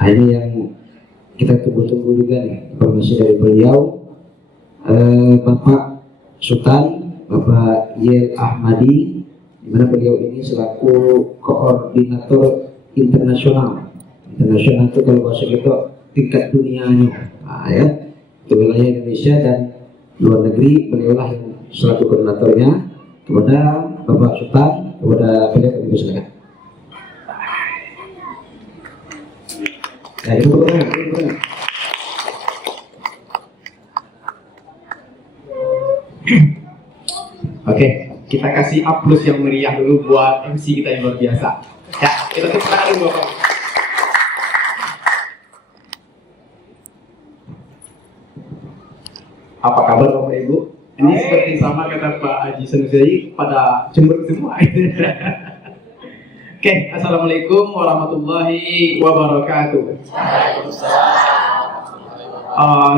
Nah, ini yang kita tunggu-tunggu juga nih informasi dari beliau. Bapak Sultan, Bapak Yel Ahmadi, di mana beliau ini selaku koordinator internasional. Internasional itu kalau bahasa kita tingkat dunianya, nah, ya, untuk wilayah Indonesia dan luar negeri, beliaulah yang selaku koordinatornya. Kepada Bapak Sultan, kepada beliau kami silakan. Nah, itu benar. Oke, kita kasih aplaus yang meriah dulu buat MC kita yang luar biasa. Ya, kita tepuk tangan dulu Bapak. Apa kabar Bapak Ibu? Ini seperti sama kata Pak Haji Sanusi, pada cemberut semua. Oke, assalamualaikum warahmatullahi wabarakatuh.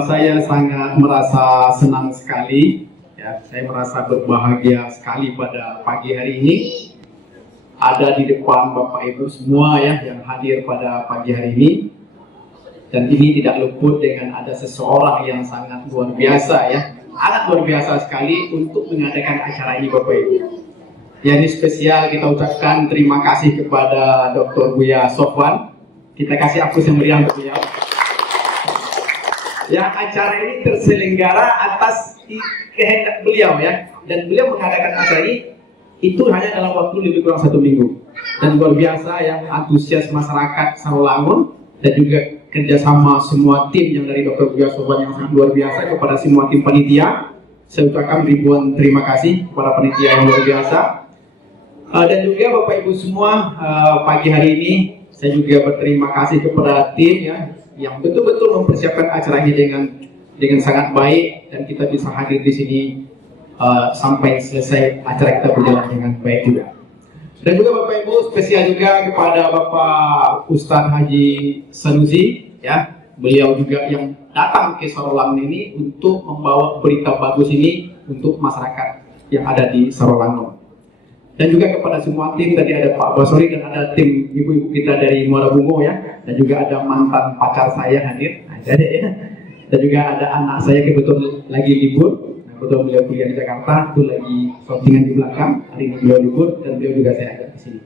Saya sangat merasa senang sekali. Ya, saya merasa berbahagia sekali pada pagi hari ini ada di depan Bapak Ibu semua ya yang hadir pada pagi hari ini, dan ini tidak luput dengan ada seseorang yang sangat luar biasa ya, sangat luar biasa sekali untuk mengadakan acara ini Bapak Ibu. Ya, ini spesial kita ucapkan terima kasih kepada Dr. Buya Sofwan. Kita kasih aplaus yang meriah untuk beliau. Ya, acara ini terselenggara atas kehendak beliau ya, dan beliau mengadakan acara ini itu hanya dalam waktu lebih kurang 1 minggu, dan luar biasa yang antusias masyarakat Sarolangun dan juga kerjasama semua tim yang dari Dr. Buya Sofwan yang sangat luar biasa. Kepada semua tim panitia saya ucapkan ribuan terima kasih kepada panitia yang luar biasa, dan juga Bapak Ibu semua. Pagi hari ini saya juga berterima kasih kepada tim ya yang betul-betul mempersiapkan acara ini dengan sangat baik, dan kita bisa hadir di sini sampai selesai acara kita berjalan dengan baik juga. Dan juga Bapak Ibu, spesial juga kepada Bapak Ustadz Haji Sanusi ya, beliau juga yang datang ke Sarolangun ini untuk membawa berita bagus ini untuk masyarakat yang ada di Sarolangun. Dan juga kepada semua tim, tadi ada Pak Basori dan ada tim ibu-ibu kita dari Muara Bungo ya, dan juga ada mantan pacar saya hadir, ada ya, dan juga ada anak saya kebetulan lagi libur, kebetulan beliau kuliah di Jakarta, itu lagi shootingan di belakang, hari ini beliau libur dan beliau juga saya ajak ke sini.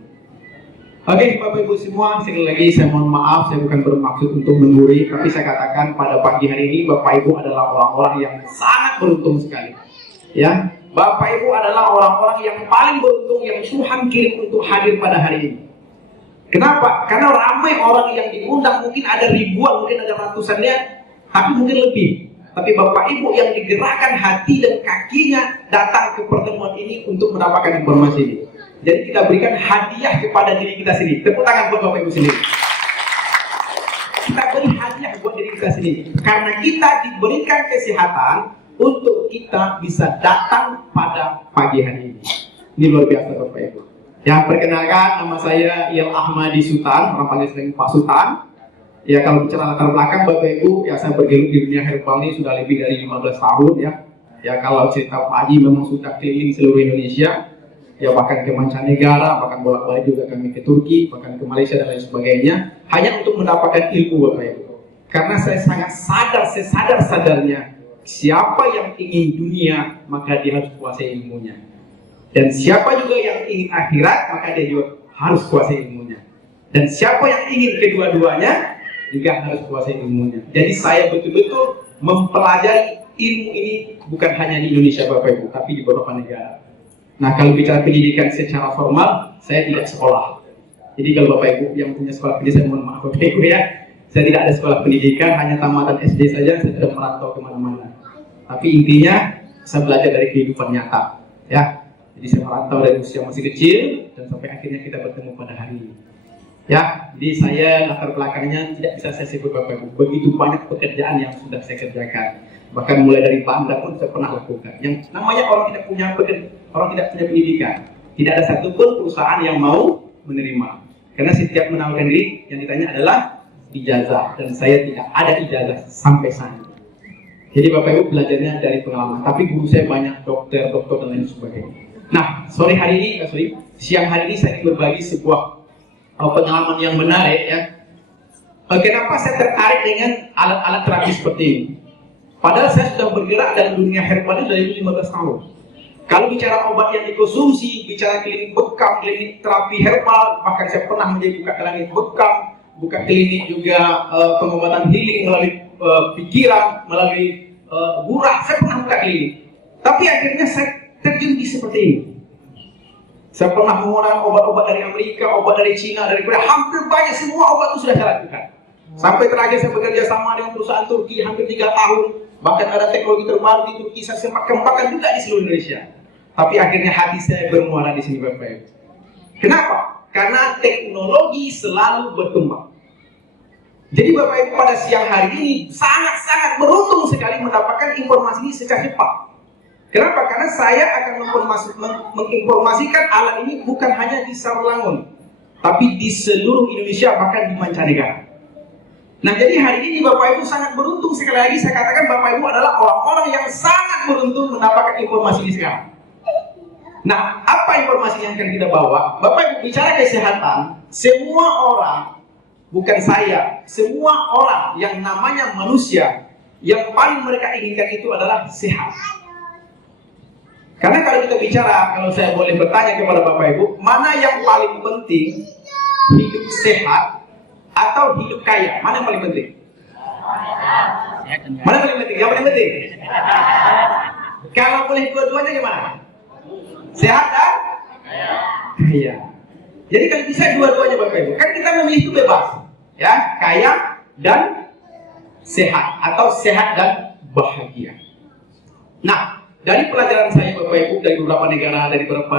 Oke, Bapak Ibu semua, sekali lagi saya mohon maaf, saya bukan bermaksud untuk menggurui, tapi saya katakan pada pagi hari ini Bapak Ibu adalah orang-orang yang sangat beruntung sekali. Ya, Bapak Ibu adalah orang-orang yang paling beruntung yang Tuhan kirim untuk hadir pada hari ini. Kenapa? Karena ramai orang yang diundang, mungkin ada ribuan, mungkin ada ratusannya, tapi mungkin lebih. Tapi Bapak Ibu yang digerakkan hati dan kakinya datang ke pertemuan ini untuk mendapatkan informasi ini. Jadi kita berikan hadiah kepada diri kita sendiri. Tepuk tangan buat Bapak Ibu sendiri. Kita beri hadiah buat diri kita sendiri, karena kita diberikan kesehatan untuk kita bisa datang pada pagi hari ini. Ini luar biasa Bapak Ibu. Yang perkenalkan, nama saya Yel Ahmadi Sultan, orang panggil sering Pak Sultan. Ya, kalau bicara latar belakang Bapak Ibu, ya saya bergelut di dunia herbal ini sudah lebih dari 15 tahun ya. Ya, kalau cerita Pak Haji memang sudah keliling seluruh Indonesia, ya bahkan ke mancanegara, bahkan bolak-balik juga kami ke Turki, bahkan ke Malaysia dan lain sebagainya, hanya untuk mendapatkan ilmu Bapak Ibu. Karena saya sangat sadar, sesadar-sadarnya, siapa yang ingin dunia, maka dia harus kuasai ilmunya. Dan siapa juga yang ingin akhirat, maka dia juga harus kuasai ilmunya. Dan siapa yang ingin kedua-duanya, juga harus kuasai ilmunya. Jadi saya betul-betul mempelajari ilmu ini bukan hanya di Indonesia Bapak Ibu, tapi di beberapa negara. Nah, kalau bicara pendidikan secara formal, saya tidak sekolah. Jadi kalau Bapak Ibu yang punya sekolah pendidikan, saya mohon maaf Bapak Ibu ya, saya tidak ada sekolah pendidikan, hanya tamatan SD saja, saya tidak merantau kemana-mana. Tapi intinya, saya belajar dari kehidupan nyata ya. Jadi saya merantau dari usia masih kecil, dan sampai akhirnya kita bertemu pada hari ini. Ya, jadi saya latar belakangnya tidak bisa saya sebut Bapak Ibu. Begitu banyak pekerjaan yang sudah saya kerjakan. Bahkan mulai dari Pemda pun saya pernah lakukan. Yang namanya orang tidak punya pendidikan, tidak ada satupun perusahaan yang mau menerima. Karena setiap menawarkan diri yang ditanya adalah ijazah, dan saya tidak ada ijazah sampai saat ini. Jadi Bapak Ibu belajarnya dari pengalaman. Tapi guru saya banyak dokter dan lain sebagainya. Nah, siang hari ini saya berbagi sebuah pengalaman yang menarik ya. Kenapa saya tertarik dengan alat-alat terapi seperti ini? Padahal saya sudah bergerak dalam dunia herbal dari 15 tahun. Kalau bicara obat yang dikonsumsi, bicara klinik bekam, klinik terapi herbal, bahkan saya pernah menjadi buka klinik bekam, buka klinik juga pengobatan healing melalui pikiran, melalui gurah, saya pernah buka klinik. Tapi akhirnya saya terjun di seperti ini. Saya pernah menggunakan obat-obat dari Amerika, obat dari Cina, dari Korea, hampir banyak semua obat itu sudah saya lakukan. Sampai terakhir saya bekerja sama dengan perusahaan Turki hampir 3 tahun. Bahkan ada teknologi terbaru di Turki saya sempat kembangkan juga di seluruh Indonesia. Tapi akhirnya hati saya bermuara di sini Bapak Ibu. Kenapa? Karena teknologi selalu berkembang. Jadi Bapak Ibu pada siang hari ini sangat-sangat beruntung sekali mendapatkan informasi ini secara cepat. Kenapa? Karena saya akan menginformasikan alat ini bukan hanya di Sarolangun, tapi di seluruh Indonesia, bahkan di mancanegara. Nah, jadi hari ini Bapak Ibu sangat beruntung. Sekali lagi saya katakan Bapak Ibu adalah orang-orang yang sangat beruntung mendapatkan informasi ini sekarang. Nah, apa informasi yang akan kita bawa? Bapak Ibu bicara kesehatan, semua orang, bukan saya, semua orang yang namanya manusia, yang paling mereka inginkan itu adalah sehat. Karena kalau kita bicara, kalau saya boleh bertanya kepada Bapak Ibu, mana yang paling penting, hidup sehat atau hidup kaya? Mana yang paling penting? Mana yang paling penting? Yang paling penting? Kalau boleh dua-duanya gimana? Sehat dan kaya. Jadi kalau bisa dua-duanya Bapak Ibu, kan kita memilih itu bebas, ya, kaya dan sehat atau sehat dan bahagia. Nah, dari pelajaran saya Bapak Ibu dari beberapa negara, dari beberapa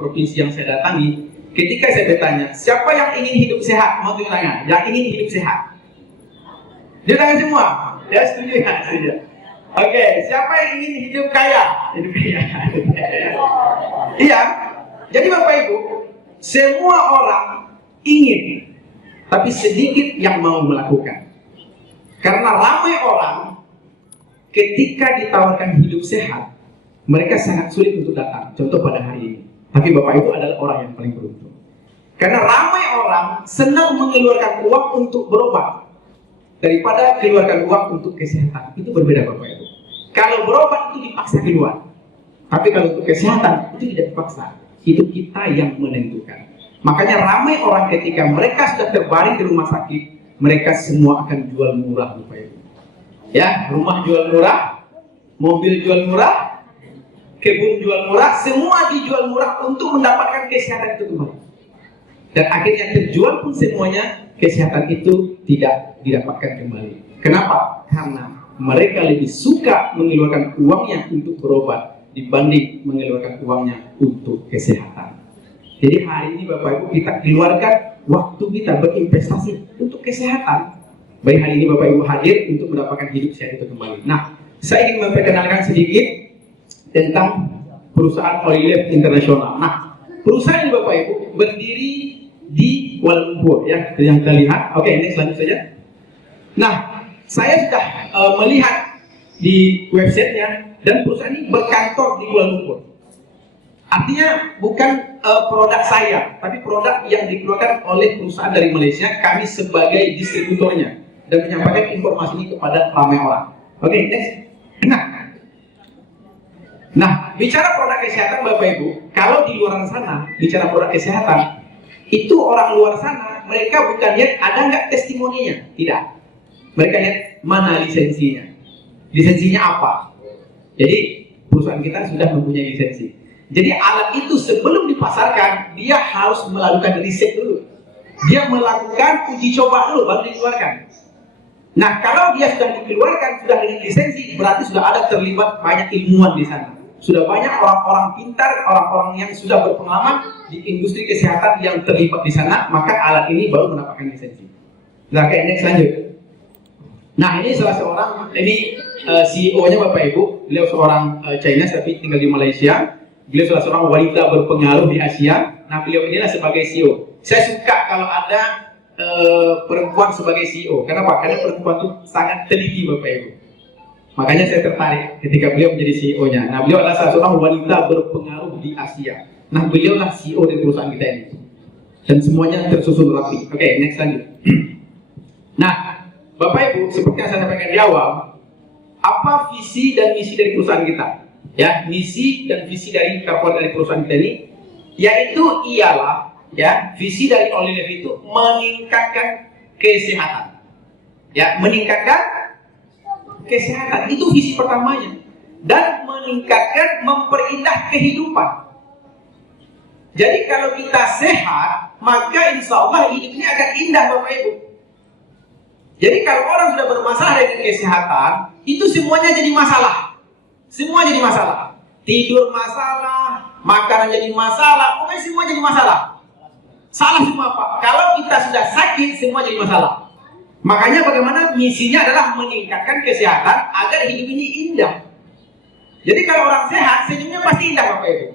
provinsi yang saya datangi, ketika saya bertanya, siapa yang ingin hidup sehat? Mau tunjuk tangan. Yang ingin hidup sehat? Tunjuk tangan semua. Ya, setuju ya? Setuju. Oke, siapa yang ingin hidup kaya? Hidup kaya. Iya. Jadi Bapak Ibu, semua orang ingin, tapi sedikit yang mau melakukan. Karena ramai orang ketika ditawarkan hidup sehat, mereka sangat sulit untuk datang. Contoh pada hari ini. Tapi Bapak Ibu adalah orang yang paling beruntung. Karena ramai orang senang mengeluarkan uang untuk berobat daripada keluarkan uang untuk kesehatan. Itu berbeda Bapak Ibu. Kalau berobat itu dipaksa keluar. Tapi kalau untuk kesehatan itu tidak dipaksa. Itu kita yang menentukan. Makanya ramai orang ketika mereka sudah terbaring di rumah sakit, mereka semua akan jual murah Bapak Ibu. Ya, rumah jual murah, mobil jual murah, kebun jual murah, semua dijual murah untuk mendapatkan kesehatan itu kembali. Dan akhirnya terjual pun semuanya, kesehatan itu tidak didapatkan kembali. Kenapa? Karena mereka lebih suka mengeluarkan uangnya untuk berobat dibanding mengeluarkan uangnya untuk kesehatan. Jadi hari ini Bapak Ibu kita keluarkan waktu kita berinvestasi untuk kesehatan. Baik hari ini Bapak Ibu hadir untuk mendapatkan hidup sehat itu kembali. Nah, saya ingin memperkenalkan sedikit tentang perusahaan Olive Internasional. Nah, perusahaan ini Bapak Ibu berdiri di Kuala Lumpur, ya, yang kita lihat. Oke, next lanjut saja. Nah, saya sudah melihat di websitenya dan perusahaan ini berkantor di Kuala Lumpur. Artinya bukan produk saya, tapi produk yang dikeluarkan oleh perusahaan dari Malaysia. Kami sebagai distributornya dan menyampaikan informasi ini kepada ramai orang. Oke, next. Nah, bicara produk kesehatan Bapak Ibu, kalau di luar sana bicara produk kesehatan, itu orang luar sana mereka bukan lihat ada nggak testimoninya, tidak. Mereka lihat mana lisensinya, lisensinya apa. Jadi perusahaan kita sudah mempunyai lisensi. Jadi alat itu sebelum dipasarkan dia harus melakukan riset dulu, dia melakukan uji coba dulu baru dikeluarkan. Nah, kalau dia sudah dikeluarkan sudah dengan lisensi, berarti sudah ada terlibat banyak ilmuwan di sana. Sudah banyak orang-orang pintar, orang-orang yang sudah berpengalaman di industri kesehatan yang terlibat di sana, maka alat ini baru mendapatkan lisensi. Nah, kayak next lanjut. Nah, ini salah seorang, ini CEO-nya Bapak Ibu, beliau seorang China tapi tinggal di Malaysia. Beliau salah seorang wanita berpengaruh di Asia. Nah, beliau inilah sebagai CEO. Saya suka kalau ada perempuan sebagai CEO. Kenapa? Karena perempuan itu sangat teliti Bapak Ibu. Makanya saya tertarik ketika beliau menjadi CEO-nya. Nah, beliau adalah salah seorang wanita berpengaruh di Asia. Nah, beliau lah CEO dari perusahaan kita ini. Dan semuanya tersusun rapi. Oke, next lanjut. Nah, Bapak Ibu, seperti yang saya sampaikan di awal, apa visi dan misi dari perusahaan kita? Ya, misi dan visi dari perusahaan kita ini, yaitu ialah ya, visi dari Olive itu meningkatkan kesehatan. Ya, meningkatkan kesehatan itu visi pertamanya, dan meningkatkan, memperindah kehidupan. Jadi kalau kita sehat, maka insya Allah hidup ini akan indah, Bapak Ibu. Jadi kalau orang sudah bermasalah dengan kesehatan, itu semuanya jadi masalah. Semua jadi masalah. Tidur masalah, makanan jadi masalah, pokoknya semua jadi masalah. Salah semua Pak. Kalau kita sudah sakit, semua jadi masalah. Makanya bagaimana misinya adalah meningkatkan kesehatan agar hidup ini indah. Jadi kalau orang sehat, senyumnya pasti indah, Bapak Ibu.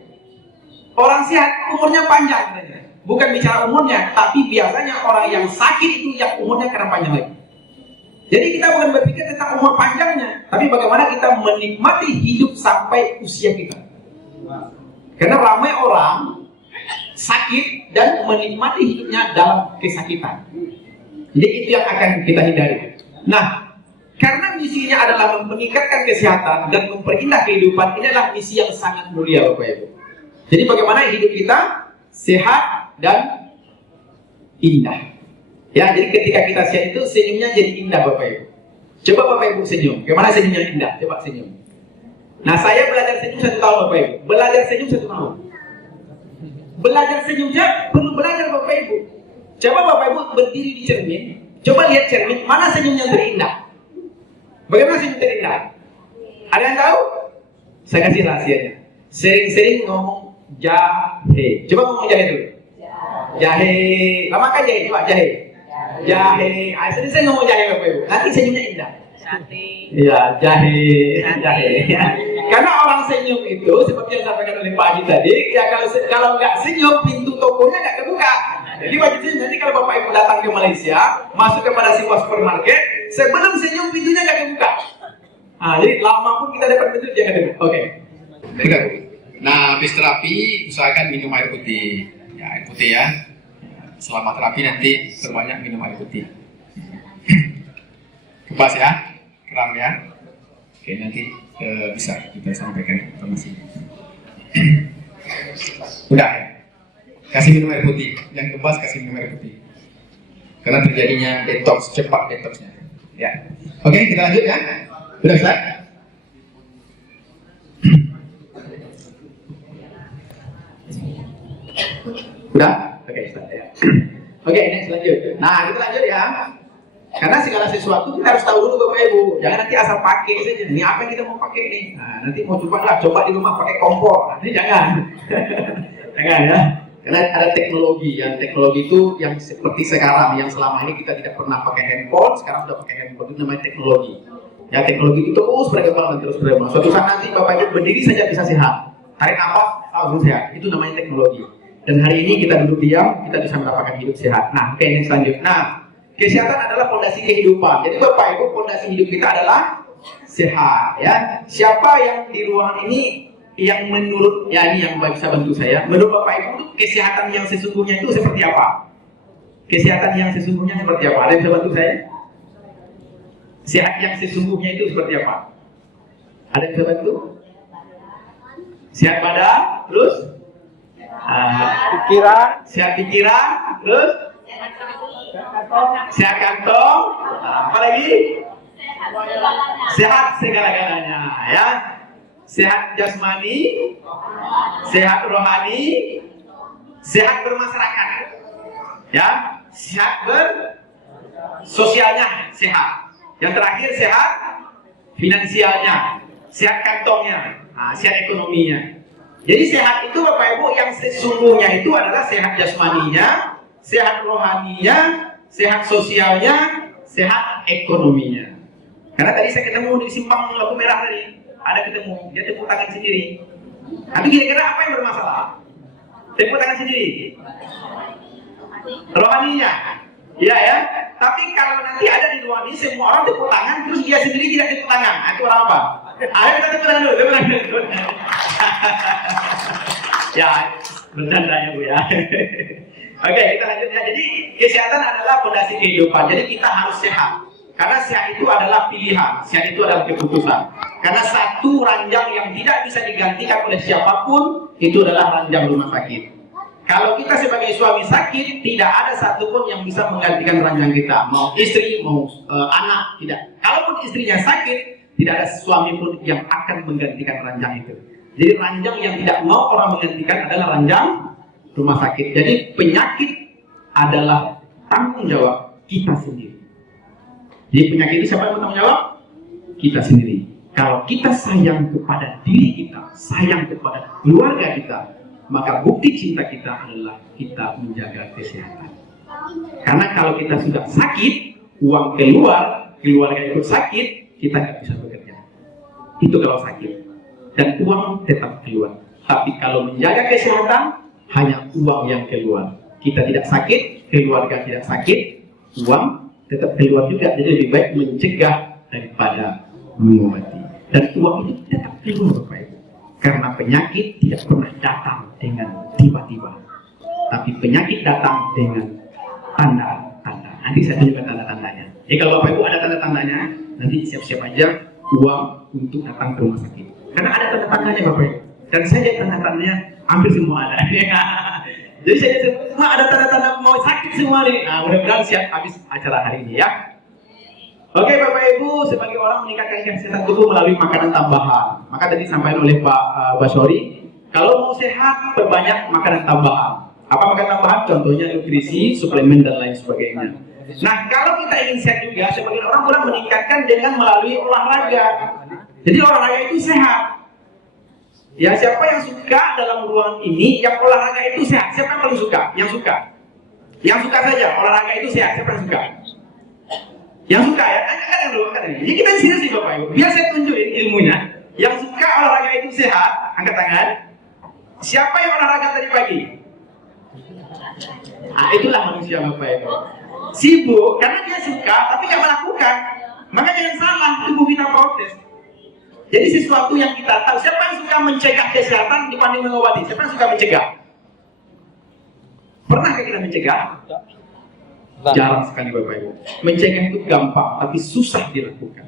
Orang sehat umurnya panjang, bukan bicara umurnya, tapi biasanya orang yang sakit itu yang umurnya karena panjang lagi. Jadi kita bukan berpikir tentang umur panjangnya, tapi bagaimana kita menikmati hidup sampai usia kita. Karena ramai orang sakit dan menikmati hidupnya dalam kesakitan. Jadi itu yang akan kita hindari. Nah, karena misinya adalah meningkatkan kesehatan dan memperindah kehidupan, ini adalah misi yang sangat mulia, Bapak Ibu. Jadi bagaimana hidup kita sehat dan indah. Ya, jadi ketika kita sehat itu senyumnya jadi indah, Bapak Ibu. Coba Bapak Ibu senyum. Bagaimana senyumnya indah? Coba senyum. Nah, saya belajar senyum 1 tahun, Bapak Ibu. Belajar senyum 1 tahun. Belajar senyumnya perlu belajar, Bapak Ibu. Coba Bapak Ibu berdiri di cermin. Coba lihat cermin, mana senyumnya terindah. Bagaimana senyum terindah? Ada yang tahu? Saya kasih rahasianya. Sering-sering ngomong jahe. Coba ngomong jahe dulu. Jahe. Lama kan jahe? Coba jahe. Jahe. Sering-sering ngomong jahe, Bapak Ibu. Nanti senyumnya indah. Iya, jahe. Jahe. Karena orang senyum itu seperti yang disampaikan oleh Pak Haji tadi, ya kalau nggak senyum, pintu tokonya nggak kebuka. Jadi wajib senyum. Nanti kalau Bapak Ibu datang ke Malaysia, masuk kepada sebuah supermarket, sebelum senyum pintunya nggak kebuka. Nah, jadi lama pun kita dapat pintu jangan kebuka. Oke. Nah, habis terapi usahakan minum air putih. Ya, air putih ya. Selama terapi nanti perbanyak minum air putih. Kepas ya, kram ya. Oke, nanti bisa kita sampaikan informasi. Udah ya. Kasih minum air putih. Yang kepas kasih minum air putih. Karena terjadinya detox, cepat detoxnya. Ya. Oke, kita lanjut ya. Udah, Ustaz? Udah? Oke, Ustaz ya. Oke, next lanjut. Nah, kita lanjut ya. Karena segala sesuatu kita harus tahu dulu, Bapak Ibu. Jangan nanti asal pakai saja. Ini apa yang kita mau pakai nih? Nah, nanti mau coba di rumah pakai kompor. Nanti jangan. Jangan ya. Karena ada teknologi. Yang teknologi itu yang seperti sekarang, yang selama ini kita tidak pernah pakai handphone, sekarang sudah pakai handphone. Itu namanya teknologi. Ya, teknologi itu terus berkembang dan terus berkembang. Suatu saat nanti Bapak Ibu berdiri saja bisa sehat. Tarik nafas langsung sehat. Itu namanya teknologi. Dan hari ini kita duduk diam, kita bisa mendapatkan hidup sehat. Nah, oke, ini selanjutnya. Nah, kesehatan adalah fondasi kehidupan. Jadi Bapak Ibu, fondasi hidup kita adalah sehat. Ya, siapa yang di ruangan ini yang menurut, ya ini yang bisa bantu saya. Menurut Bapak Ibu, kesehatan yang sesungguhnya itu seperti apa? Kesehatan yang sesungguhnya seperti apa? Ada yang bisa bantu saya? Sehat yang sesungguhnya itu seperti apa? Ada yang bisa bantu? Sehat badan, terus? Pikiran, sehat pikiran, terus? Sehat kantong, apa lagi? Sehat segala-galanya, ya. Sehat jasmani, sehat rohani, sehat bermasyarakat, ya. Sehat bersosialnya sehat. Yang terakhir sehat finansialnya, sehat kantongnya, sehat ekonominya. Jadi sehat itu Bapak Ibu yang sesungguhnya itu adalah sehat jasmaninya, sehat rohaninya, sehat sosialnya, sehat ekonominya. Karena tadi saya ketemu di simpang lampu merah tadi, ada ketemu, dia tepuk tangan sendiri. Tapi kira-kira apa yang bermasalah? Tepuk tangan sendiri. Rohaninya, iya ya. Tapi kalau nanti ada di ruang ini semua orang tepuk tangan, terus dia sendiri tidak tepuk tangan, itu orang apa? Ayo kita tepuk tangan dulu, tepuk tangan dulu. Ya, bercanda ya Bu ya. Oke, kita lanjut ya. Jadi kesehatan adalah fondasi kehidupan. Jadi kita harus sehat. Karena sehat itu adalah pilihan, sehat itu adalah keputusan. Karena satu ranjang yang tidak bisa digantikan oleh siapapun itu adalah ranjang rumah sakit. Kalau kita sebagai suami sakit, tidak ada satupun yang bisa menggantikan ranjang kita. Mau istri, mau anak, tidak. Kalaupun istrinya sakit, tidak ada suami pun yang akan menggantikan ranjang itu. Jadi ranjang yang tidak mau orang menggantikan adalah ranjang rumah sakit. Jadi penyakit adalah tanggung jawab kita sendiri. Jadi penyakit itu siapa yang bertanggung jawab? Kita sendiri. Kalau kita sayang kepada diri kita, sayang kepada keluarga kita, maka bukti cinta kita adalah kita menjaga kesehatan. Karena kalau kita sudah sakit, uang keluar, keluarga ikut sakit, kita nggak bisa bekerja. Itu kalau sakit. Dan uang tetap keluar. Tapi kalau menjaga kesehatan, hanya uang yang keluar. Kita tidak sakit, keluarga tidak sakit, uang tetap keluar juga. Jadi lebih baik mencegah daripada mengobati. Dan uang itu tetap keluar, Bapak Ibu. Karena penyakit tidak pernah datang dengan tiba-tiba. Tapi penyakit datang dengan tanda-tanda. Nanti saya tunjukkan tanda-tandanya. Jadi kalau Bapak Ibu ada tanda-tandanya, nanti siap-siap aja uang untuk datang ke rumah sakit. Karena ada tanda-tandanya, Bapak Ibu. Dan saya lihat tanda-tandanya hampir semua ada. Jadi saya lihat semua ada tanda-tanda mau sakit semua nih. Nah, mudah-mudahan siap habis acara hari ini ya. Oke, Bapak Ibu, sebagai orang meningkatkan kesehatan tubuh melalui makanan tambahan. Maka tadi disampaikan oleh Pak Basyori, kalau mau sehat, perbanyak makanan tambahan. Apa makanan tambahan? Contohnya nutrisi, suplemen, dan lain sebagainya. Nah, kalau kita ingin sehat juga, sebagian orang kurang meningkatkan dengan melalui olahraga. Jadi olahraga itu sehat. Ya, siapa yang suka dalam ruangan ini, yang olahraga itu sehat? Siapa yang paling suka? Yang suka? Yang suka saja, olahraga itu sehat. Siapa yang suka? Yang suka ya? Kan yang dulu kan ini. Jadi kita serius sih Bapak Ibu. Biar saya tunjukin ilmunya. Yang suka olahraga itu sehat, angkat tangan. Siapa yang olahraga tadi pagi? Nah, itulah manusia Bapak Ibu. Sibuk karena dia suka tapi nggak melakukan. Maka jangan salah, tubuh kita protes. Jadi sesuatu yang kita tahu, siapa yang suka mencegah kesehatan dibanding mengobati? Siapa yang suka mencegah? Pernahkah kita mencegah? Jarang sekali Bapak Ibu. Mencegah itu gampang, tapi susah dilakukan.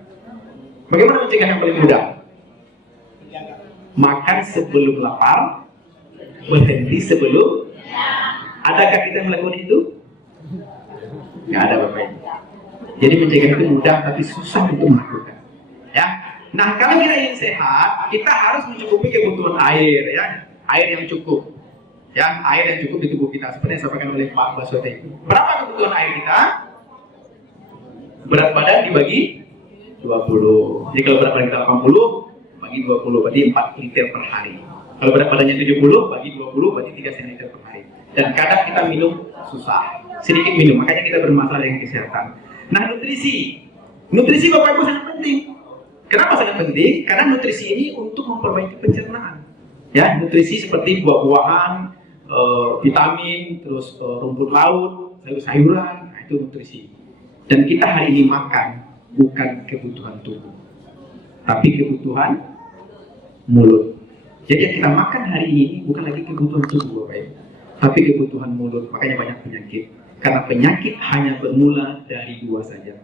Bagaimana mencegah yang paling mudah? Makan sebelum lapar, berhenti sebelum. Adakah kita melakukan itu? Nggak ada Bapak Ibu. Jadi mencegah itu mudah, tapi susah untuk melakukan. Ya. Nah, kalau kita ingin sehat, kita harus mencukupi kebutuhan air, ya, air yang cukup, ya, air yang cukup di tubuh kita. Seperti yang disampaikan oleh Pak Baswete. Berapa kebutuhan air kita? Berat badan dibagi 20. Jadi kalau berat badan kita 80, bagi 20, berarti 4 liter per hari. Kalau berat badannya 70, bagi 20, berarti 3 cm per hari. Dan kadang kita minum susah, sedikit minum, makanya kita bermasalah dengan kesehatan. Nah, nutrisi Bapak Ibu sangat penting. Kenapa sangat penting? Karena nutrisi ini untuk memperbaiki pencernaan. Ya, nutrisi seperti buah-buahan, vitamin, terus rumput laut, sayur-sayuran, nah, itu nutrisi. Dan kita hari ini makan bukan kebutuhan tubuh, tapi kebutuhan mulut. Jadi yang kita makan hari ini bukan lagi kebutuhan tubuh, Bapak Ibu, tapi kebutuhan mulut. Makanya banyak penyakit. Karena penyakit hanya bermula dari 2 saja.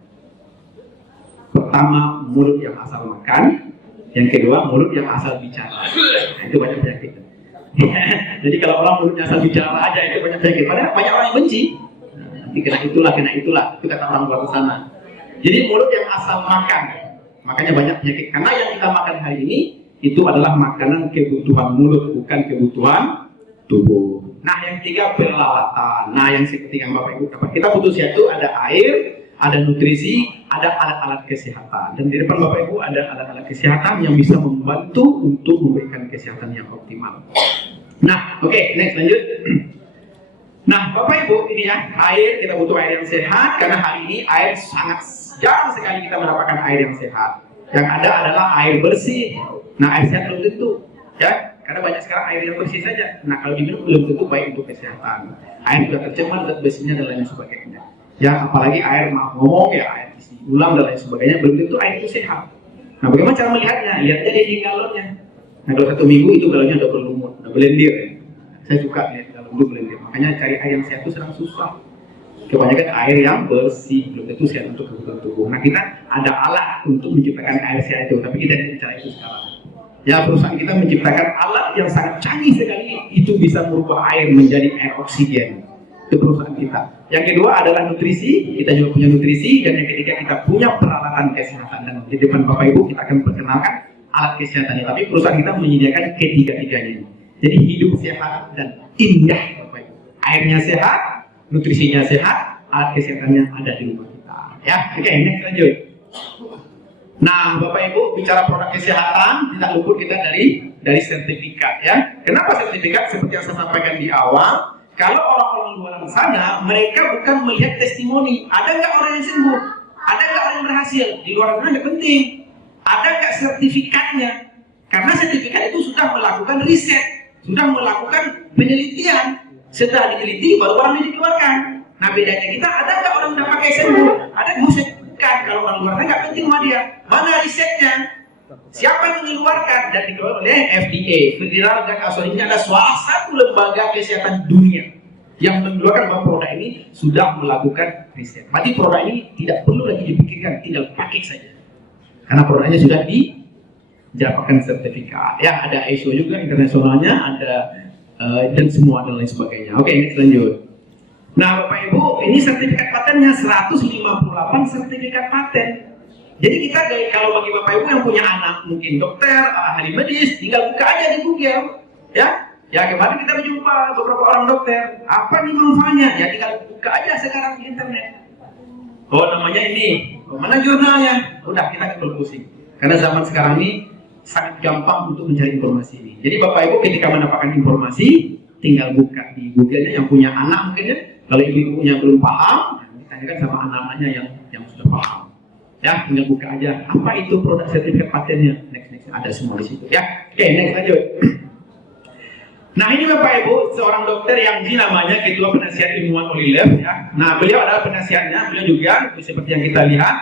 Pertama, mulut yang asal makan. Yang kedua, mulut yang asal bicara. Nah, itu banyak penyakit. Jadi kalau orang mulutnya asal bicara aja itu banyak penyakit. Padahal banyak orang yang benci. Nanti kena itulah. Itu kata orang luar sana. Jadi mulut yang asal makan. Makanya banyak penyakit. Karena yang kita makan hari ini itu adalah makanan kebutuhan mulut, bukan kebutuhan tubuh. Nah, yang ketiga peralatan. Nah, yang ketiga Bapak Ibu dapat. Kita butuh satu, ada air, ada nutrisi, ada alat-alat kesehatan. Dan di depan Bapak Ibu ada alat-alat kesehatan yang bisa membantu untuk memberikan kesehatan yang optimal. Nah, oke, next lanjut. Nah, Bapak Ibu, ini ya, air, kita butuh air yang sehat. Karena hari ini air sangat jarang sekali kita mendapatkan air yang sehat. Yang ada adalah air bersih. Nah, air sehat belum tentu, ya. Karena banyak sekarang air yang bersih saja. Nah, kalau diminum belum tentu baik untuk kesehatan. Air juga tercemar, zat besinya dan lain sebagainya. Ya, apalagi air maaf ngomong ya, air isi ulang dan lain sebagainya, belum tentu air itu sehat. Nah, bagaimana cara melihatnya? Lihat aja di galonnya. Nah, kalau 1 minggu itu galonnya udah berlumut, udah belendir. Ya. Saya suka lihat galon itu belendir. Makanya cari air yang sehat itu sedang susah. Kebanyakan air yang bersih, belum tentu sehat untuk kebutuhan tubuh. Nah, kita ada alat untuk menciptakan air sehat itu, tapi kita tidak bicara itu sekarang. Ya, perusahaan kita menciptakan alat yang sangat canggih sekali, itu bisa merubah air menjadi air oksigen. Itu perusahaan kita. Yang kedua adalah nutrisi, kita juga punya nutrisi, dan yang ketiga kita punya peralatan kesehatan. Dan di depan Bapak Ibu kita akan perkenalkan alat kesehatannya. Tapi perusahaan kita menyediakan ketiga-tiganya. Jadi hidup sehat dan indah, Bapak Ibu. Airnya sehat, nutrisinya sehat, alat kesehatannya ada di rumah kita. Ya, oke, next lanjut. Nah, Bapak Ibu bicara produk kesehatan, tidak luput kita dari sertifikat, ya. Kenapa sertifikat? Seperti yang saya sampaikan di awal, kalau orang-orang luar sana, mereka bukan melihat testimoni. Ada nggak orang yang sembuh? Ada nggak orang yang berhasil? Di luar sana nggak penting. Ada nggak sertifikatnya? Karena sertifikat itu sudah melakukan riset, sudah melakukan penelitian. Setelah diteliti, baru orang ini dikeluarkan. Nah, bedanya kita, ada nggak orang yang pakai sembuh? Ada buset. Kan kalau orang luar nggak penting sama dia. Mana risetnya? Siapa yang mengeluarkan? Dan dikeluarkan oleh FDA, Federal Drug Administration. Ini ada salah satu lembaga kesehatan dunia yang mengeluarkan bahwa produk ini sudah melakukan riset. Berarti produk ini tidak perlu lagi dipikirkan, tinggal pakai saja. Karena produknya sudah didapatkan sertifikat. Ya, ada ISO juga internasionalnya, ada dan semua dan lain sebagainya. Oke, next lanjut. Nah, Bapak Ibu, ini sertifikat patennya 158 sertifikat paten. Jadi kita kalau bagi Bapak Ibu yang punya anak mungkin dokter, ahli medis, tinggal buka aja di Google, ya. Ya, kemarin kita berjumpa beberapa orang dokter. Apa nih manfaatnya? Ya, tinggal buka aja sekarang di internet. Oh, namanya ini. Oh, mana jurnalnya? Udah, kita nggak pusing. Karena zaman sekarang ini sangat gampang untuk mencari informasi ini. Jadi Bapak Ibu ketika mendapatkan informasi, tinggal buka di Google-nya yang punya anak mungkin ya. Kalau ibu-ibunya belum paham, ditanyakan sama anak-anaknya yang sudah paham. Ya, tinggal buka aja. Apa itu produk sertifikat patennya? Next, ada semua di situ. Ya, oke, next lanjut. Nah, ini Bapak Ibu, seorang dokter yang namanya Ketua Penasihat Ilmuwan Olilev. Ya. Nah, beliau adalah penasihatnya. Beliau juga seperti yang kita lihat,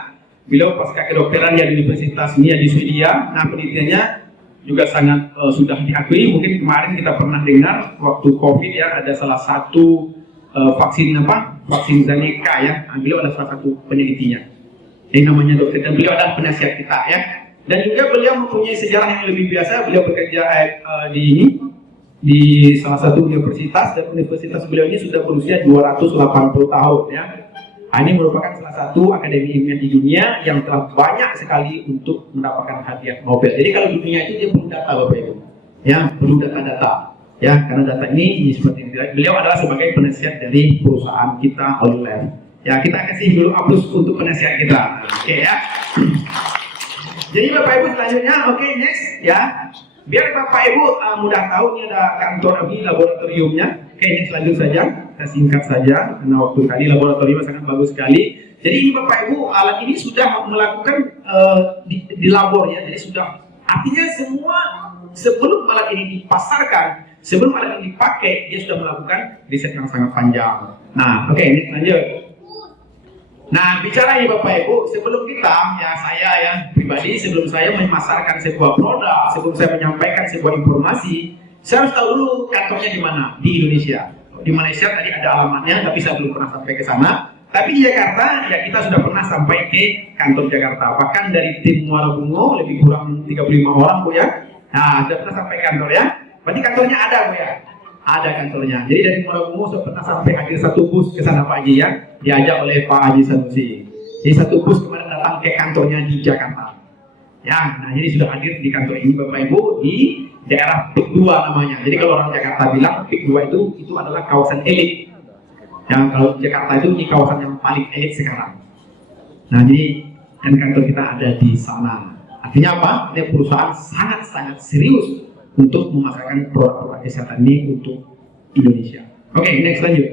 beliau pasca kedokteran di Universitas Nia di Swedia. Nah, penelitiannya juga sangat sudah diakui. Mungkin kemarin kita pernah dengar waktu COVID ya, ada salah satu vaksin Zaneka ya. Beliau adalah salah satu penelitinya. Ini namanya dokter dan beliau adalah penasihat kita ya. Dan juga beliau mempunyai sejarah yang lebih biasa. Beliau bekerja di salah satu universitas dan universitas beliau ini sudah berusia 280 tahun ya. Ini merupakan salah satu akademi ilmiah di dunia yang telah banyak sekali untuk mendapatkan hadiah Nobel. Jadi kalau di dunia itu dia perlu data Bapak Ibu. Ya, perlu data-data. Ya, karena data ini seperti ini. Beliau adalah sebagai penasihat dari perusahaan kita Olilev. Ya, kita kasih dulu aplaus untuk penasihat kita. Oke ya. Jadi Bapak Ibu selanjutnya, oke, next ya. Biar Bapak Ibu mudah tahu ini ada kantor ini laboratoriumnya. Oke, next lanjut saja. Kita singkat saja karena waktu tadi laboratoriumnya sangat bagus sekali. Jadi ini Bapak Ibu alat ini sudah melakukan di labor ya. Jadi sudah artinya semua sebelum alat ini dipasarkan. Sebelum alat ini dipakai, dia sudah melakukan riset yang sangat panjang. Nah, oke, next lanjut. Nah, bicara ini Bapak Ibu, sebelum kita, ya saya ya pribadi, sebelum saya memasarkan sebuah produk, sebelum saya menyampaikan sebuah informasi, saya harus tahu dulu kantornya di mana, di Indonesia. Di Malaysia tadi ada alamatnya, tapi saya belum pernah sampai ke sana. Tapi di Jakarta, ya kita sudah pernah sampai ke kantor Jakarta. Bahkan dari tim Muara Bungo, lebih kurang 35 orang Bu ya. Nah, sudah pernah sampai kantor ya. Berarti kantornya ada Bu ya? Ada kantornya. Jadi dari Muara Bungo saya pernah sampai hadir satu bus ke sana Pak Haji ya. Diajak oleh Pak Haji Sanusi. Jadi satu bus kemarin datang ke kantornya di Jakarta. Ya, nah jadi sudah hadir di kantor ini Bapak Ibu di daerah PIK 2 namanya. Jadi kalau orang Jakarta bilang PIK 2 itu adalah kawasan elit. Yang kalau Jakarta itu di kawasan yang paling elit sekarang. Nah jadi dan kantor kita ada di sana. Artinya apa? Ini perusahaan sangat-sangat serius untuk memasarkan produk-produk kesehatan ini untuk Indonesia. Oke, next lanjut.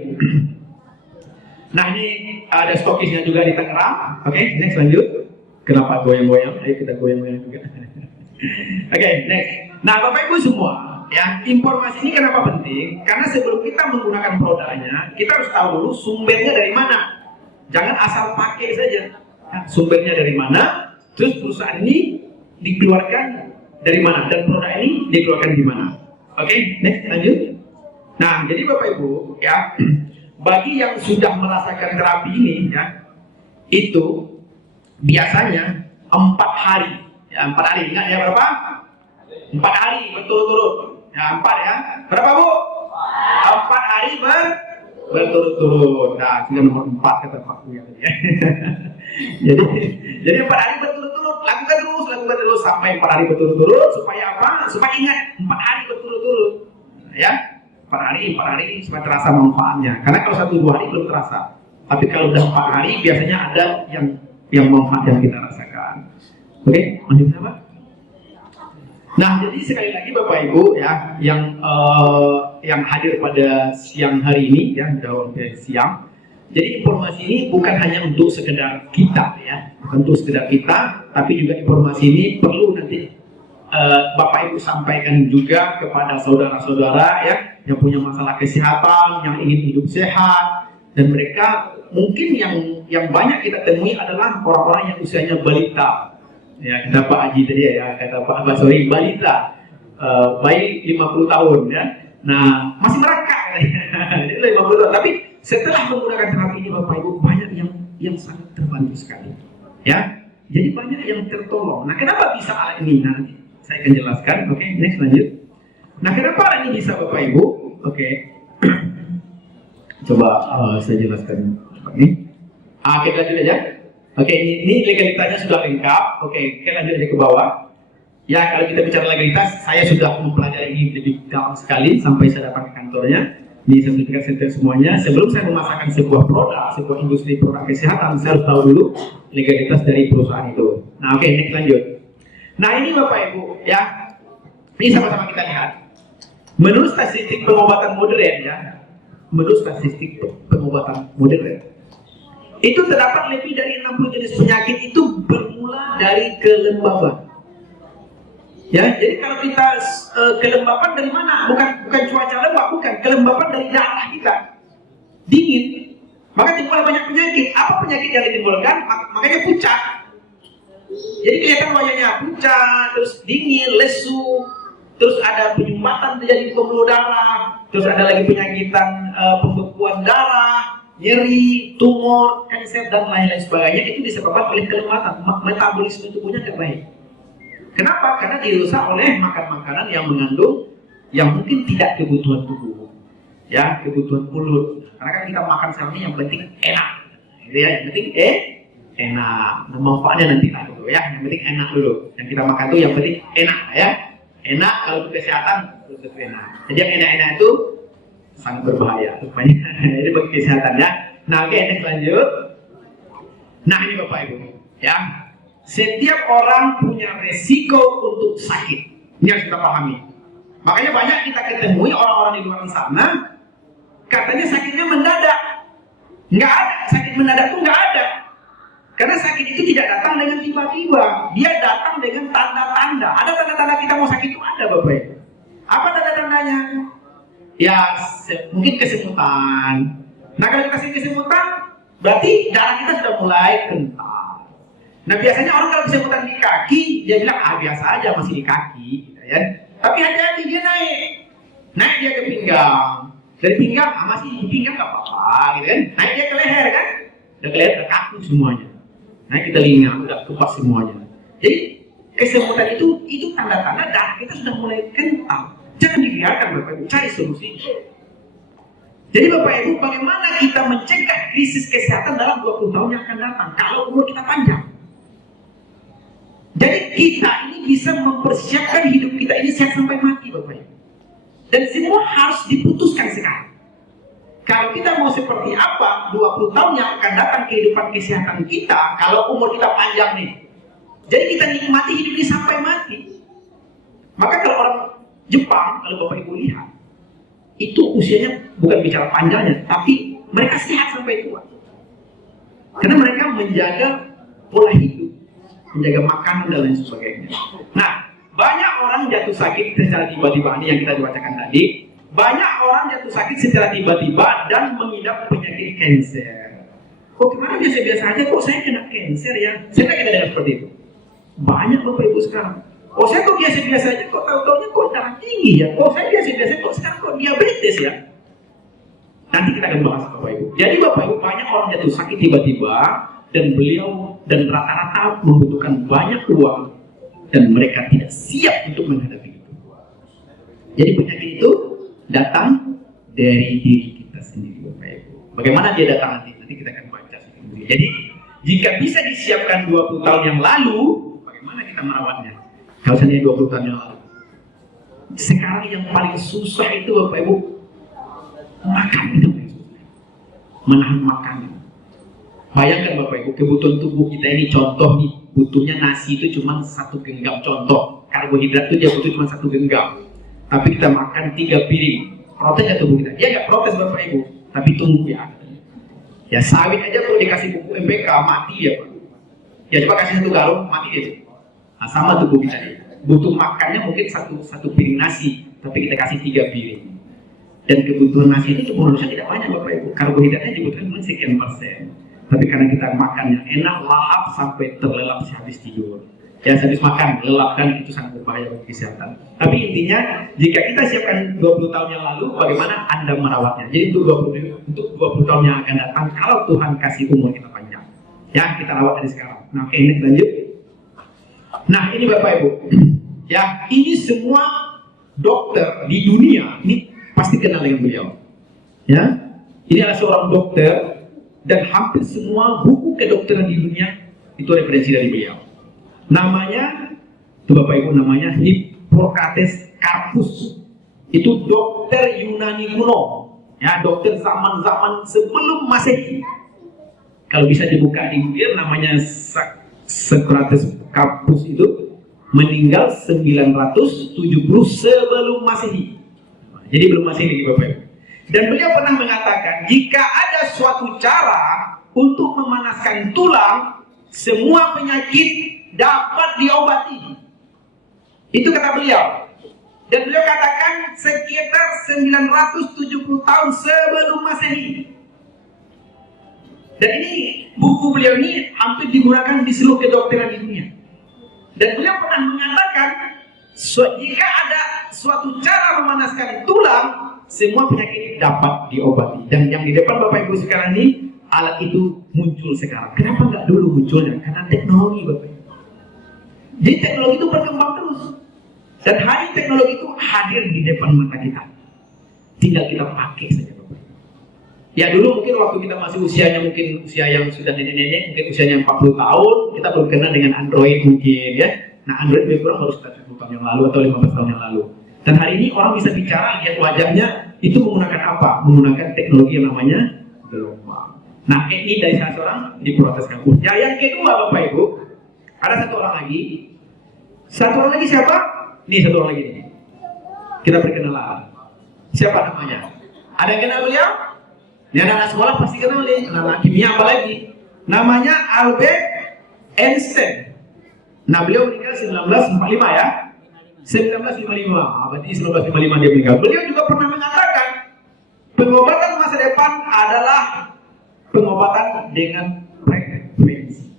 Nah ini ada stokisnya juga di Tangerang. Oke, next lanjut. Kenapa goyang-goyang? Ayo kita goyang-goyang juga. Oke, next. Nah Bapak Ibu semua, ya informasi ini kenapa penting? Karena sebelum kita menggunakan produknya, kita harus tahu dulu sumbernya dari mana. Jangan asal pakai saja. Nah, sumbernya dari mana? Terus perusahaan ini dikeluarkan dari mana dan produk ini dikeluarkan di mana. Oke, next lanjut. Nah, jadi Bapak Ibu ya, bagi yang sudah merasakan terapi ini ya, itu biasanya 4 hari. Ya, 4 hari, ingat ya berapa? 4 hari berturut-turut. Ya, 4 ya. Berapa Bu? 4 hari berturut-turut. Nah, sudah nomor 4 kata Pak Bu ya tadi ya. jadi 4 hari berturut-turut, lakukan terus sampai 4 hari berturut-turut supaya apa? Supaya ingat 4 hari berturut-turut. Ya. 4 hari supaya terasa manfaatnya. Karena kalau 1-2 hari belum terasa. Tapi kalau udah 4 hari biasanya ada yang manfaat yang kita rasakan. Oke, lanjut Pak. Nah, jadi sekali lagi Bapak Ibu ya, yang hadir pada siang hari ini ya, udah siang. Jadi informasi ini bukan hanya untuk sekedar kita ya, bukan untuk sekedar kita, tapi juga informasi ini perlu nanti Bapak Ibu sampaikan juga kepada saudara-saudara ya, yang punya masalah kesehatan, yang ingin hidup sehat, dan mereka mungkin yang banyak kita temui adalah orang-orang yang usianya balita. Ya, kata Pak Haji tadi ya, kata Pak Abah, sorry, balita, bayi 50 tahun ya. Nah, masih merangkak jadi 50 tahun. Tapi setelah menggunakan terapi ini Bapak Ibu, banyak yang sangat terbantu sekali. Ya, jadi banyak yang tertolong. Nah, kenapa bisa alat ini? Nanti saya akan jelaskan. Oke, next lanjut. Nah, kenapa alat ini bisa Bapak Ibu? Oke. Coba saya jelaskan ini. Kita lanjut aja. Oke, ini legalitasnya sudah lengkap. Oke, kita lanjut aja ke bawah. Ya, kalau kita bicara legalitas, saya sudah mempelajari ini lebih dalam sekali sampai saya datang ke kantornya di sertifikat center semuanya. Sebelum saya memasarkan sebuah produk, sebuah industri produk kesehatan, saya harus tahu dulu legalitas dari perusahaan itu. Nah, oke, next lanjut. Nah, ini Bapak Ibu, ya, ini sama-sama kita lihat. Menurut statistik pengobatan modern, ya, menurut statistik pengobatan modern, itu terdapat lebih dari 60 jenis penyakit itu bermula dari kelembaban. Ya, jadi kalau kita kelembapan dari mana? Bukan cuaca lembab, bukan. Kelembapan dari darah kita. Dingin. Maka timbul banyak penyakit. Apa penyakit yang ditimbulkan? Makanya pucat. Jadi kelihatan wajahnya pucat, terus dingin, lesu, terus ada penyumbatan terjadi di pembuluh darah, terus ada lagi penyakitan pembekuan darah, nyeri, tumor, kanker, dan lain-lain sebagainya. Itu disebabkan oleh kelembatan, metabolisme tubuhnya tidak baik. Kenapa? Karena dirusak oleh makan makanan yang mengandung yang mungkin tidak kebutuhan tubuh, ya, kebutuhan mulut. Karena kan kita makan selama ini yang penting enak, gitu ya. Yang penting enak. Nah, manfaatnya nanti lah dulu ya. Yang penting enak dulu. Yang kita makan itu yang penting enak, ya. Enak kalau untuk kesehatan itu enak. Jadi yang enak-enak itu sangat berbahaya rupanya. Jadi bagi kesehatan ya. Nah, oke, next lanjut. Nah, ini Bapak Ibu, ya. Setiap orang punya resiko untuk sakit. Ini harus kita pahami. Makanya banyak kita ketemui orang-orang di luar sana, katanya sakitnya mendadak. Nggak ada, sakit mendadak itu nggak ada. Karena sakit itu tidak datang dengan tiba-tiba. Dia datang dengan tanda-tanda. Ada tanda-tanda kita mau sakit itu ada, Bapak Ibu. Apa tanda-tandanya? Ya, mungkin kesemutan. Nah, kalau dikasih kesemutan, berarti darah kita sudah mulai kental. Nah, biasanya orang kalau kesemutan di kaki, dia bilang, biasa aja masih di kaki, gitu ya. Tapi hati-hati dia naik dia ke pinggang. Dari pinggang, masih di pinggang nggak apa-apa, gitu kan. Naik dia ke leher kan, udah ke leher, udah kaku semuanya. Naik ke telinga, udah kepas semuanya. Jadi kesemutan itu tanda-tanda darah kita sudah mulai kental. Jangan dibiarkan Bapak Ibu, cari solusi. Jadi Bapak Ibu, bagaimana kita mencegah krisis kesehatan dalam 20 tahun yang akan datang kalau umur kita panjang? Jadi kita ini bisa mempersiapkan hidup kita ini sehat sampai mati Bapak Ibu. Dan semua harus diputuskan sekarang. Kalau kita mau seperti apa 20 tahun yang akan datang kehidupan kesehatan kita, kalau umur kita panjang nih. Jadi kita nikmati hidup ini sampai mati. Maka kalau orang Jepang, kalau Bapak Ibu lihat, itu usianya bukan bicara panjangnya, tapi mereka sehat sampai tua. Karena mereka menjaga pola hidup, menjaga makanan dan lain sebagainya. Nah, banyak orang jatuh sakit secara tiba-tiba, ini yang kita bacakan tadi. Banyak orang jatuh sakit secara tiba-tiba dan mengidap penyakit kanker. Kok kemarin biasa-biasa aja, kok saya kena kanker ya? Saya tidak dengar seperti itu. Banyak Bapak Ibu sekarang. Saya kok biasa-biasa aja, kok tahu-taunya kok darah tinggi ya? Saya biasa-biasa kok sekarang kok diabetes ya? Nanti kita akan bahas Bapak Ibu. Jadi Bapak Ibu, banyak orang jatuh sakit tiba-tiba dan beliau dan rata-rata membutuhkan banyak uang dan mereka tidak siap untuk menghadapi itu. Jadi penyakit itu datang dari diri kita sendiri Bapak Ibu. Bagaimana dia datang nanti? Nanti kita akan baca. Jadi jika bisa disiapkan 20 tahun yang lalu, bagaimana kita merawatnya? Kalau seandainya 20 tahun yang lalu. Sekarang yang paling susah itu Bapak Ibu, makan itu paling susah. Menahan makanan. Bayangkan Bapak Ibu, kebutuhan tubuh kita ini contoh nih, butuhnya nasi itu cuma 1 genggam contoh. Karbohidrat itu dia butuh cuma 1 genggam. Tapi kita makan 3 piring. Protesnya tubuh kita. Dia nggak protes Bapak Ibu, tapi tunggu ya. Ya sawit aja kalau dikasih pupuk MPK mati ya Pak. Ya coba kasih 1 galon mati dia. Nah, sama tubuh kita nih. Butuh makannya mungkin satu piring nasi, tapi kita kasih 3 piring. Dan kebutuhan nasi itu cuma manusia tidak banyak Bapak Ibu. Karbohidratnya dibutuhkan cuma sekian persen. Tapi karena kita makannya enak, lahap sampai terlelap habis tidur. Ya habis makan, lelapkan itu sangat berbahaya bagi kesehatan. Tapi intinya, jika kita siapkan 20 tahun yang lalu, bagaimana Anda merawatnya? Jadi untuk 20 tahun yang akan datang, kalau Tuhan kasih umur kita panjang, ya kita rawat dari sekarang. Nah, oke, ini lanjut. Nah, ini Bapak Ibu, ya ini semua dokter di dunia, ini pasti kenal dengan beliau. Ya, ini adalah seorang dokter dan hampir semua buku kedokteran di dunia itu referensi dari beliau. Namanya, itu Bapak Ibu namanya Hippocrates Carpus. Itu dokter Yunani kuno, ya dokter zaman-zaman sebelum Masehi. Kalau bisa dibuka di Google, namanya Socrates Carpus itu meninggal 970 sebelum Masehi. Jadi belum Masehi Bapak Ibu. Dan beliau pernah mengatakan, jika ada suatu cara untuk memanaskan tulang, semua penyakit dapat diobati. Itu kata beliau. Dan beliau katakan sekitar 970 tahun sebelum Masehi. Dan ini buku beliau ini hampir digunakan di seluruh kedokteran di dunia. Dan beliau pernah mengatakan, jika ada suatu cara memanaskan tulang, semua penyakit dapat diobati. Dan yang di depan Bapak Ibu sekarang ini, alat itu muncul sekarang. Kenapa nggak dulu munculnya? Karena teknologi Bapak Ibu. Jadi teknologi itu berkembang terus. Dan hari teknologi itu hadir di depan mata kita. Tinggal kita pakai saja Bapak Ibu. Ya dulu mungkin waktu kita masih usianya mungkin usia yang sudah nenek-nenek, mungkin usianya 40 tahun, kita belum kenal dengan Android mungkin ya. Nah Android lebih kurang baru sekitar 10 tahun yang lalu atau 15 tahun yang lalu. Dan hari ini orang bisa bicara, lihat wajahnya, itu menggunakan apa? Menggunakan teknologi yang namanya gelombang. Nah ini dari salah seorang di Hippocrates Carpus. Ya yang kedua Bapak Ibu, ada satu orang lagi. Satu orang lagi siapa? Nih satu orang lagi nih. Kita perkenalan. Siapa namanya? Ada yang kenal beliau? Ini anak-anak sekolah pasti kenal nih. Anak kimia apa lagi? Namanya Albert Einstein. Nah beliau meninggal 1945 ya. 1955. Berarti 1955 dia meninggal. Beliau juga pernah mengatakan pengobatan masa depan adalah pengobatan dengan frekuensi.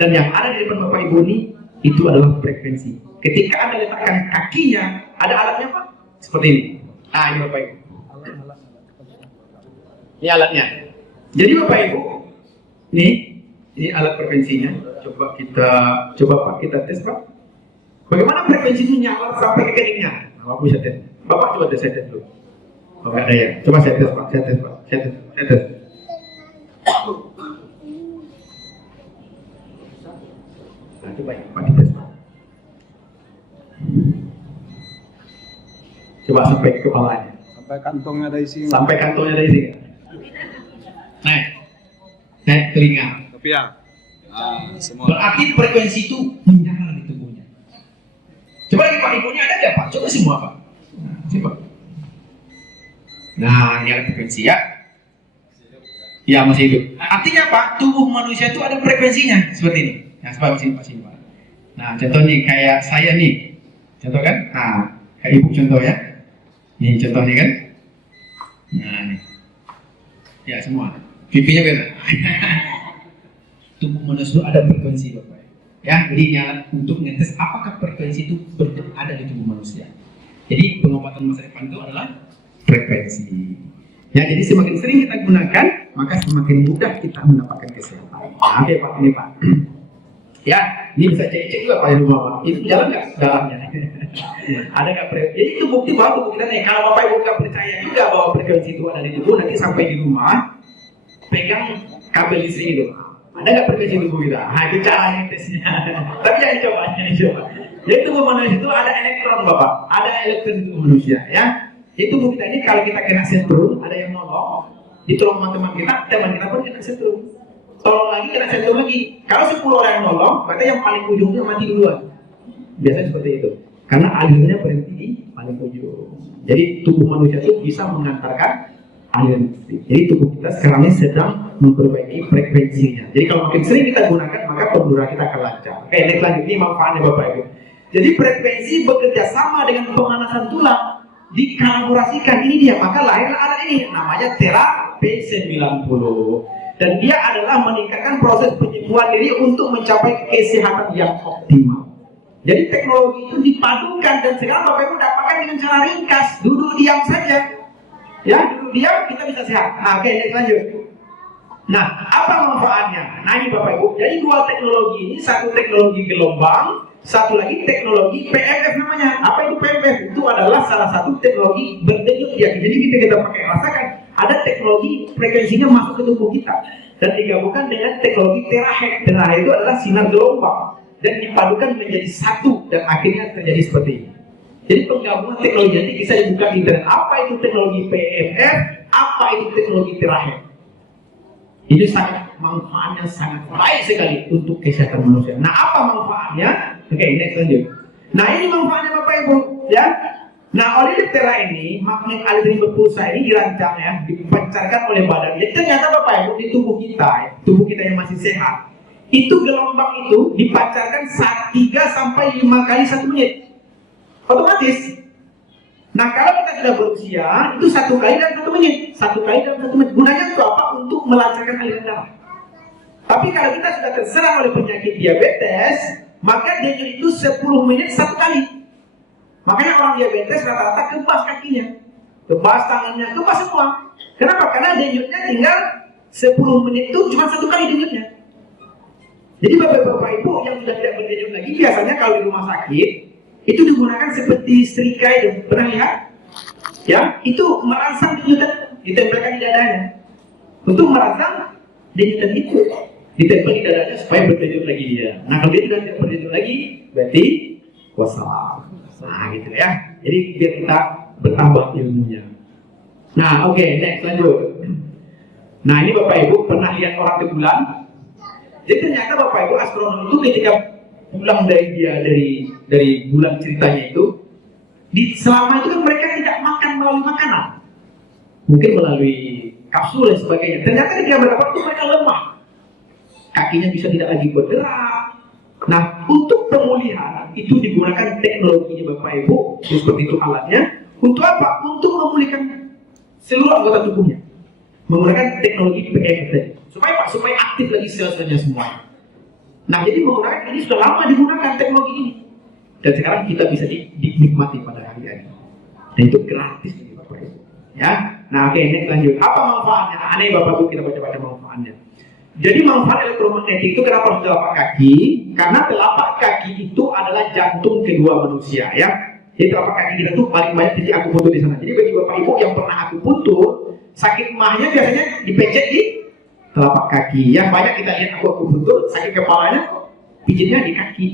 Dan yang ada di depan Bapak Ibu ini itu adalah frekuensi. Ketika Anda letakkan kakinya, ada alatnya Pak? Seperti ini. Nah ini Bapak Ibu. Ini alatnya. Jadi Bapak Ibu, ini alat frekuensinya. Coba Pak kita tes Pak. Bagaimana frekuensi itu nyala sampai ke keningnya? Nah, Bapak bisa tes. Bapak coba tes, saya tes dulu. Oh, nggak ada ya. Coba saya tes Pak. Saya tes. Nah, coba ya, Pak dites Pak. Coba sampai ke kepalanya. Sampai kantongnya ada isi. Sampai kantongnya ada isi. Naik telinga. Tapi ya. Semua. Berarti frekuensi itu menyala di tubuhnya. Coba lagi Pak ibunya ada nggak Pak? Coba semua Pak. Nah, coba. Nah, ini ada frekuensi ya. Ya masih hidup. Artinya Pak, tubuh manusia itu ada frekuensinya seperti ini. Nah, coba masih Pak. Nah, contoh nih kayak saya nih. Contoh kan? Nah, kayak ibu contoh ya. Ini contoh nih kan? Nah, nih. Ya semua. Pipinya beda. Tubuh manusia itu ada frekuensi Bapak. Ya, jadi nyala untuk ngetes apakah frekuensi itu ada di tubuh manusia. Jadi pengobatan masa depan itu adalah frekuensi. Ya, jadi semakin sering kita gunakan, maka semakin mudah kita mendapatkan kesehatan. Nah, oke Pak, ini Pak. Ya, ini bisa cek juga Pak yang rumah Pak. Itu jalan nggak darahnya? Ada nggak? Jadi itu bukti bahwa tubuh kita nih. Kalau Bapak Ibu nggak percaya juga bahwa frekuensi itu ada di tubuh, nanti sampai di rumah pegang kabel listrik itu. Ada nggak frekuensi tubuh kita? Nah, itu caranya tesnya. Tapi jangan dicoba, jangan dicoba. Jadi tubuh manusia itu ada elektron Bapak, ada elektron di tubuh manusia ya. Jadi tubuh kita ini kalau kita kena setrum, ada yang nolong, ditolong teman kita pun kena setrum. Tolong lagi kena setrum lagi. Kalau 10 orang yang nolong, berarti yang paling ujungnya mati duluan. Biasanya seperti itu. Karena alirnya berhenti di paling ujung. Jadi tubuh manusia itu bisa mengantarkan aliran listrik. Jadi tubuh kita sekarang ini sedang memperbaiki frekuensinya. Jadi kalau makin sering kita gunakan, maka pembuluh kita akan lancar. Oke, next lanjut. Ini manfaatnya Bapak Ibu. Jadi frekuensi bekerja sama dengan pemanasan tulang, dikolaborasikan. Ini dia, maka lahirlah alat ini, namanya terapi 90. Dan dia adalah meningkatkan proses penyembuhan diri untuk mencapai kesehatan yang optimal. Jadi teknologi itu dipadukan, dan sekarang Bapak Ibu dapatkan dengan cara ringkas, duduk diam saja. Ya, duduk diam kita bisa sehat. Nah, oke, next lanjut. Nah, apa manfaatnya? Nah, ini Bapak Ibu. Jadi dua teknologi ini, satu teknologi gelombang, satu lagi teknologi PMF namanya. Apa itu PMF? Itu adalah salah satu teknologi berdenyut ya. Jadi kita pakai rasakan ada teknologi frekuensinya masuk ke tubuh kita dan digabungkan dengan teknologi terahed. Terahed itu adalah sinar gelombang dan dipadukan menjadi satu dan akhirnya terjadi seperti ini. Jadi penggabungan teknologi nanti bisa dibuka di internet. Apa itu teknologi PMF? Apa itu teknologi terahed? Ini sangat manfaatnya sangat baik sekali untuk kesehatan manusia. Nah, apa manfaatnya? Oke, next lanjut. Nah, ini manfaatnya Bapak Ibu, ya. Nah, oleh Diptera ini, magnet alidin berpulsa ini dirancang ya, dipancarkan oleh badan. Jadi ternyata Bapak Ibu di tubuh kita yang masih sehat, itu gelombang itu dipancarkan 3 sampai 5 kali 1 menit. Otomatis. Nah, kalau kita sudah berusia, itu 1 kali dalam 1 menit. 1 kali dalam 1 menit. Gunanya itu apa? Untuk melancarkan aliran darah. Tapi kalau kita sudah terserang oleh penyakit diabetes, maka denyut itu 10 menit 1 kali. Makanya orang diabetes rata-rata kebas kakinya, kebas tangannya, kebas semua. Kenapa? Karena denyutnya tinggal 10 menit itu cuma 1 kali denyutnya. Jadi Bapak-Bapak Ibu yang sudah tidak berdenyut lagi, biasanya kalau di rumah sakit, itu digunakan seperti setrika itu. Pernah lihat? Ya, itu merangsang denyutan, ditempelkan di dadanya. Untuk merangsang denyutan itu, ditempel di dadanya supaya berdenyut lagi dia. Nah, kalau dia sudah tidak berdenyut lagi, berarti wassalam. Nah, gitu ya. Jadi biar kita bertambah ilmunya. Nah, oke, next lanjut. Nah, ini Bapak Ibu pernah lihat orang ke bulan? Jadi ternyata Bapak Ibu astronom itu ketika pulang dari bulan ceritanya itu, selama itu kan mereka tidak makan melalui makanan, mungkin melalui kapsul dan sebagainya. Ternyata ketika mereka itu mereka lemah, kakinya bisa tidak lagi bergerak. Nah, untuk pemulihan itu digunakan teknologinya Bapak Ibu, seperti itu alatnya. Untuk apa? Untuk memulihkan seluruh anggota tubuhnya. Menggunakan teknologi PMF supaya aktif lagi sel-selnya semua. Nah, jadi menggunakan ini sudah lama digunakan teknologi ini. Dan sekarang kita bisa dinikmati pada hari ini. Dan itu gratis nih Bapak Ibu. Ya. Nah, oke, next lanjut. Apa manfaatnya? Aneh Bapak Ibu, kita baca-baca manfaatnya. Jadi manfaat elektromagnetik itu kenapa harus telapak kaki? Karena telapak kaki itu adalah jantung kedua manusia ya. Jadi telapak kaki kita tuh paling banyak titik akupuntur di sana. Jadi bagi Bapak Ibu yang pernah akupuntur, sakit mahnya biasanya dipecet di telapak kaki. Yang banyak kita lihat akupuntur, sakit kepalanya pijitnya di kaki.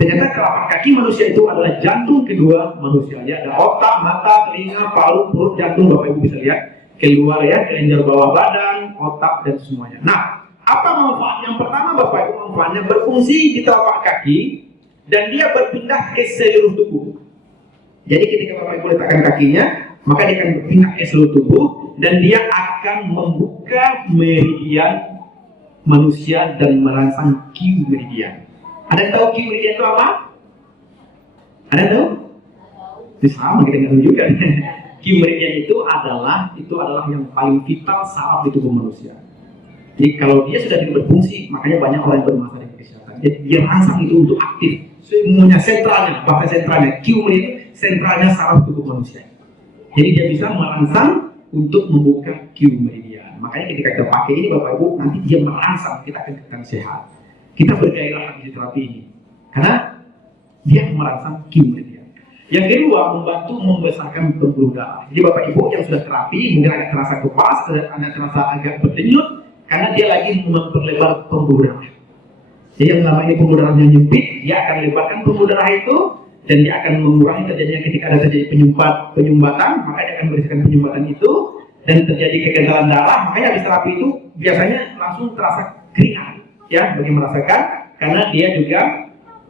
Ternyata telapak kaki manusia itu adalah jantung kedua manusia. Ya, ada otak, mata, telinga, paru, perut, jantung. Bapak Ibu bisa lihat keluar ya, kelenjar bawah badan, otak dan semuanya. Nah, apa manfaat? Yang pertama Bapak Ibu, manfaatnya berfungsi di telapak kaki dan dia berpindah ke seluruh tubuh. Jadi ketika Bapak Ibu letakkan kakinya, maka dia akan berpindah ke seluruh tubuh dan dia akan membuka meridian manusia dan merangsang Q meridian. Ada yang tahu Q meridian itu apa? Ada yang tahu? Itu sama, kita nggak tahu juga. Q meridian itu adalah yang paling vital saraf di tubuh manusia. Jadi kalau dia sudah tidak berfungsi, makanya banyak orang yang bermasalah dengan kesehatan. Jadi dia rangsang itu untuk aktif semuanya, sentralnya, bahkan sentralnya Q meridian sentralnya saraf tubuh manusia. Jadi dia bisa merangsang untuk membuka Q meridian. Makanya ketika kita pakai ini Bapak Ibu, nanti dia merangsang kita akan kelihatan sehat. Kita bergairah habis terapi ini karena dia merangsang Q meridian. Yang kedua, membantu membesarkan pembuluh darah. Jadi Bapak Ibu yang sudah terapi mungkin agak terasa kepas, ada terasa agak berdenyut karena dia lagi memperlebar pembuluh darah. Jadi yang selama ini pembuluh darahnya nyempit, dia akan lebarkan pembuluh darah itu dan dia akan mengurangi terjadinya ketika ada terjadi penyumbatan, maka dia akan membersihkan penyumbatan itu dan terjadi kekentalan darah. Makanya habis terapi itu biasanya langsung terasa keringat, ya, bagi merasakan karena dia juga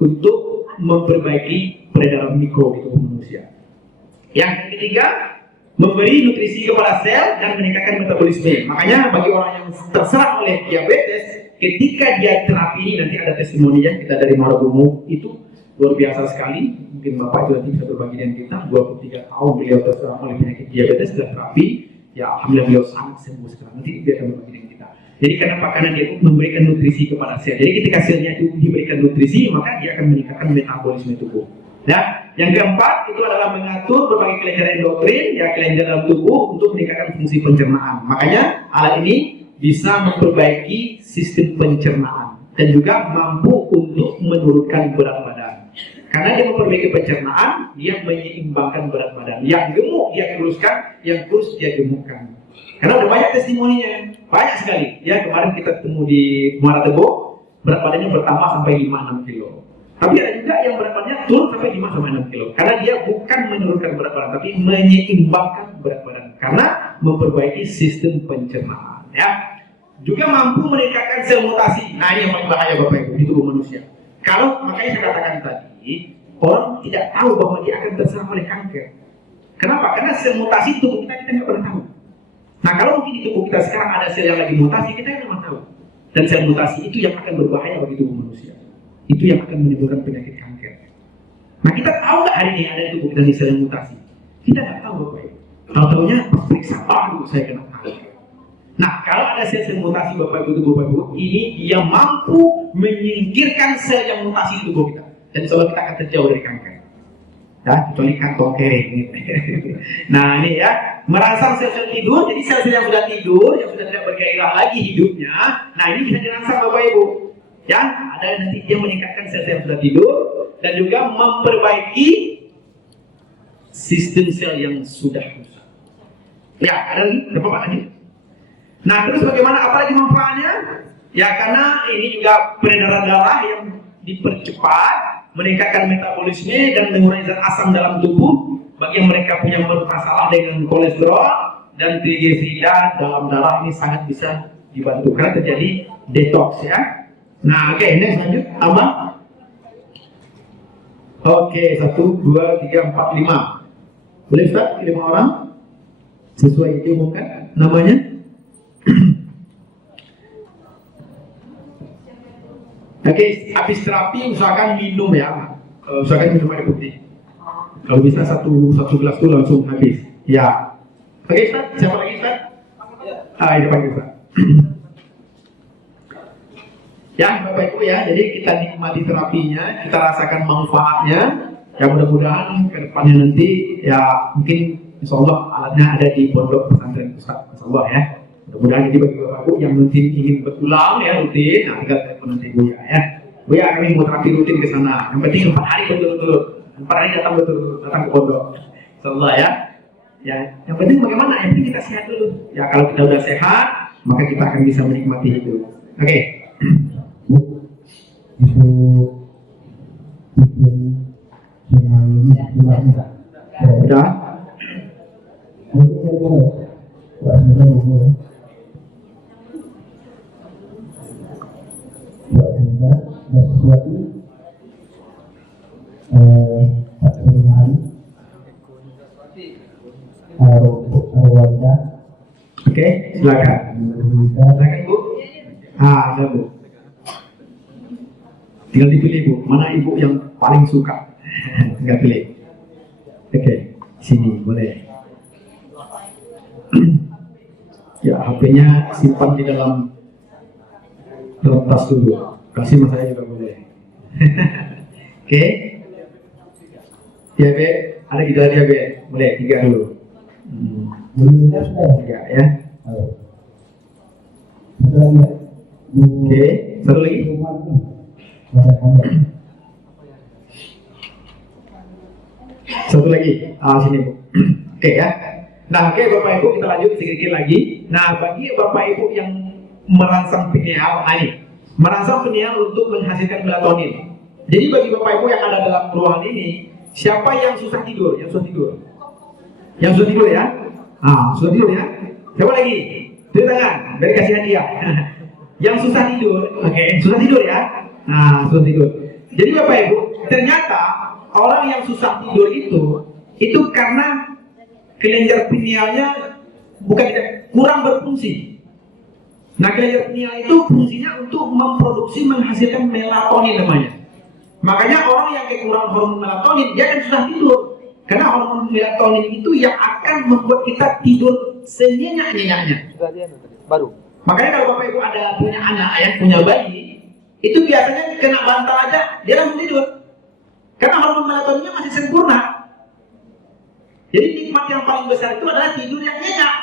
untuk memperbaiki peredaran mikro di tubuh manusia. Yang ketiga, memberi nutrisi kepada sel dan meningkatkan metabolisme. Makanya bagi orang yang terserang oleh diabetes, ketika dia terapi ini nanti ada testimoninya kita dari Marogumo itu luar biasa sekali. Mungkin Bapak itu nanti bisa berbagi dengan kita. 23 tahun beliau terserang oleh penyakit diabetes sudah terapi. Ya alhamdulillah beliau sangat sembuh sekarang. Nanti dia akan berbagi dengan kita. Jadi kenapa? Karena dia memberikan nutrisi kepada sel. Jadi ketika selnya itu diberikan nutrisi, maka dia akan meningkatkan metabolisme tubuh. Ya, yang keempat itu adalah mengatur berbagai kelenjar endokrin, ya kelenjar dalam tubuh untuk meningkatkan fungsi pencernaan. Makanya alat ini bisa memperbaiki sistem pencernaan dan juga mampu untuk menurunkan berat badan. Karena dia memperbaiki pencernaan, dia menyeimbangkan berat badan. Yang gemuk dia kuruskan, yang kurus dia gemukkan. Karena udah banyak testimoninya, banyak sekali. Ya kemarin kita ketemu di Muara Teguh, berat badannya bertambah sampai 5-6 kilo. Tapi ada juga yang berat badannya turun sampai 5-6 kilo. Karena dia bukan menurunkan berat badan, tapi menyeimbangkan berat badan. Karena memperbaiki sistem pencernaan. Ya, juga mampu meningkatkan sel mutasi. Nah ini yang paling bahaya Bapak Ibu di tubuh manusia. Kalau makanya saya katakan tadi, orang tidak tahu bahwa dia akan terserang oleh kanker. Kenapa? Karena sel mutasi tubuh kita nggak pernah tahu. Nah kalau mungkin di tubuh kita sekarang ada sel yang lagi mutasi, kita nggak tahu. Dan sel mutasi itu yang akan berbahaya bagi tubuh manusia. Itu yang akan menimbulkan penyakit kanker. Nah kita tahu nggak hari ini ada di tubuh kita nih sel yang mutasi? Kita nggak tahu Bapak Ibu. Tahu-taunya pas periksa, aduh saya kena kanker. Nah kalau ada sel-sel mutasi Bapak Ibu tubuh Bapak Ibu, ini dia mampu menyingkirkan sel yang mutasi di tubuh kita. Dan insya Allah kita akan terjauh dari kanker. Ya, kecuali kantong kering. Nah ini ya, merangsang sel-sel tidur. Jadi sel-sel yang sudah tidur, yang sudah tidak bergairah lagi hidupnya, nah ini bisa dirangsang Bapak Ibu. Ya, ada nanti dia meningkatkan sel-sel yang sudah tidur dan juga memperbaiki sistem sel yang sudah rusak. Ya, ada lagi? Ada apa lagi? Nah, terus bagaimana? Apalagi manfaatnya? Ya, karena ini juga peredaran darah yang dipercepat, meningkatkan metabolisme dan mengurangi zat asam dalam tubuh. Bagi yang mereka punya masalah dengan kolesterol dan trigliserida dalam darah ini sangat bisa dibantu karena terjadi detox ya. Nah, oke, next lanjut, Abang. Oke, 1, 2, 3, 4, 5. Boleh Ustaz, 5 orang? Sesuai diumumkan namanya? Oke, habis terapi usahakan minum ya. Usahakan minum air putih. Kalau bisa satu gelas itu langsung habis. Ya. Oke, Ustaz, siapa lagi Ustaz? Ini Pak Ustaz. Ya Bapak Ibu ya, jadi kita nikmati terapinya, kita rasakan manfaatnya. Ya mudah-mudahan ke depannya nanti ya mungkin insya Allah alatnya ada di pondok pesantren Ustaz, insya Allah ya. Mudah-mudahan jadi bagi Bapak Ibu yang mungkin ingin berulang ya rutin, nah tinggal telepon nanti Buya ya. Buya kami mau terapi rutin ke sana. Yang penting 4 hari betul-betul, 4 hari datang betul-betul datang ke pondok, insya Allah ya. Ya, yang penting bagaimana? Yang penting kita sehat dulu. Ya kalau kita udah sehat, maka kita akan bisa menikmati itu. Oke. Sudah? Oke, silakan. Silakan Bu. Ada Bu. Tinggal dipilih Bu, mana Ibu yang paling suka? Tinggal pilih. Oke, sini boleh. Ya, HP-nya simpan di dalam tas dulu. Kasih mas saya juga boleh. Oke. Ya Be, ada kita dia Be. Boleh 3 dulu. Enggak ya. Oke, satu lagi. Satu lagi, sini Bu. Oke ya. Nah, oke Bapak Ibu, kita lanjut sedikit lagi. Nah, bagi Bapak Ibu yang merangsang pineal, ini merangsang pineal untuk menghasilkan melatonin. Jadi bagi Bapak Ibu yang ada dalam ruangan ini, siapa yang susah tidur? Yang susah tidur? Yang susah tidur ya? Susah tidur ya? Siapa lagi? Tulis tangan, biar kasih hadiah. Yang susah tidur, oke, susah tidur ya? Susah tidur. Jadi Bapak Ibu, ternyata orang yang susah tidur itu karena kelenjar pinealnya kurang berfungsi. Nah, kelenjar pineal itu fungsinya untuk menghasilkan melatonin namanya. Makanya orang yang kekurangan hormon melatonin dia akan susah tidur. Karena hormon melatonin itu yang akan membuat kita tidur senyenyak-nyenyaknya. Baru. Makanya kalau Bapak Ibu ada punya anak ya, punya bayi, itu biasanya kena bantal aja dia langsung tidur. Karena hormon melatoninnya masih sempurna. Jadi nikmat yang paling besar itu adalah tidur yang nyenyak.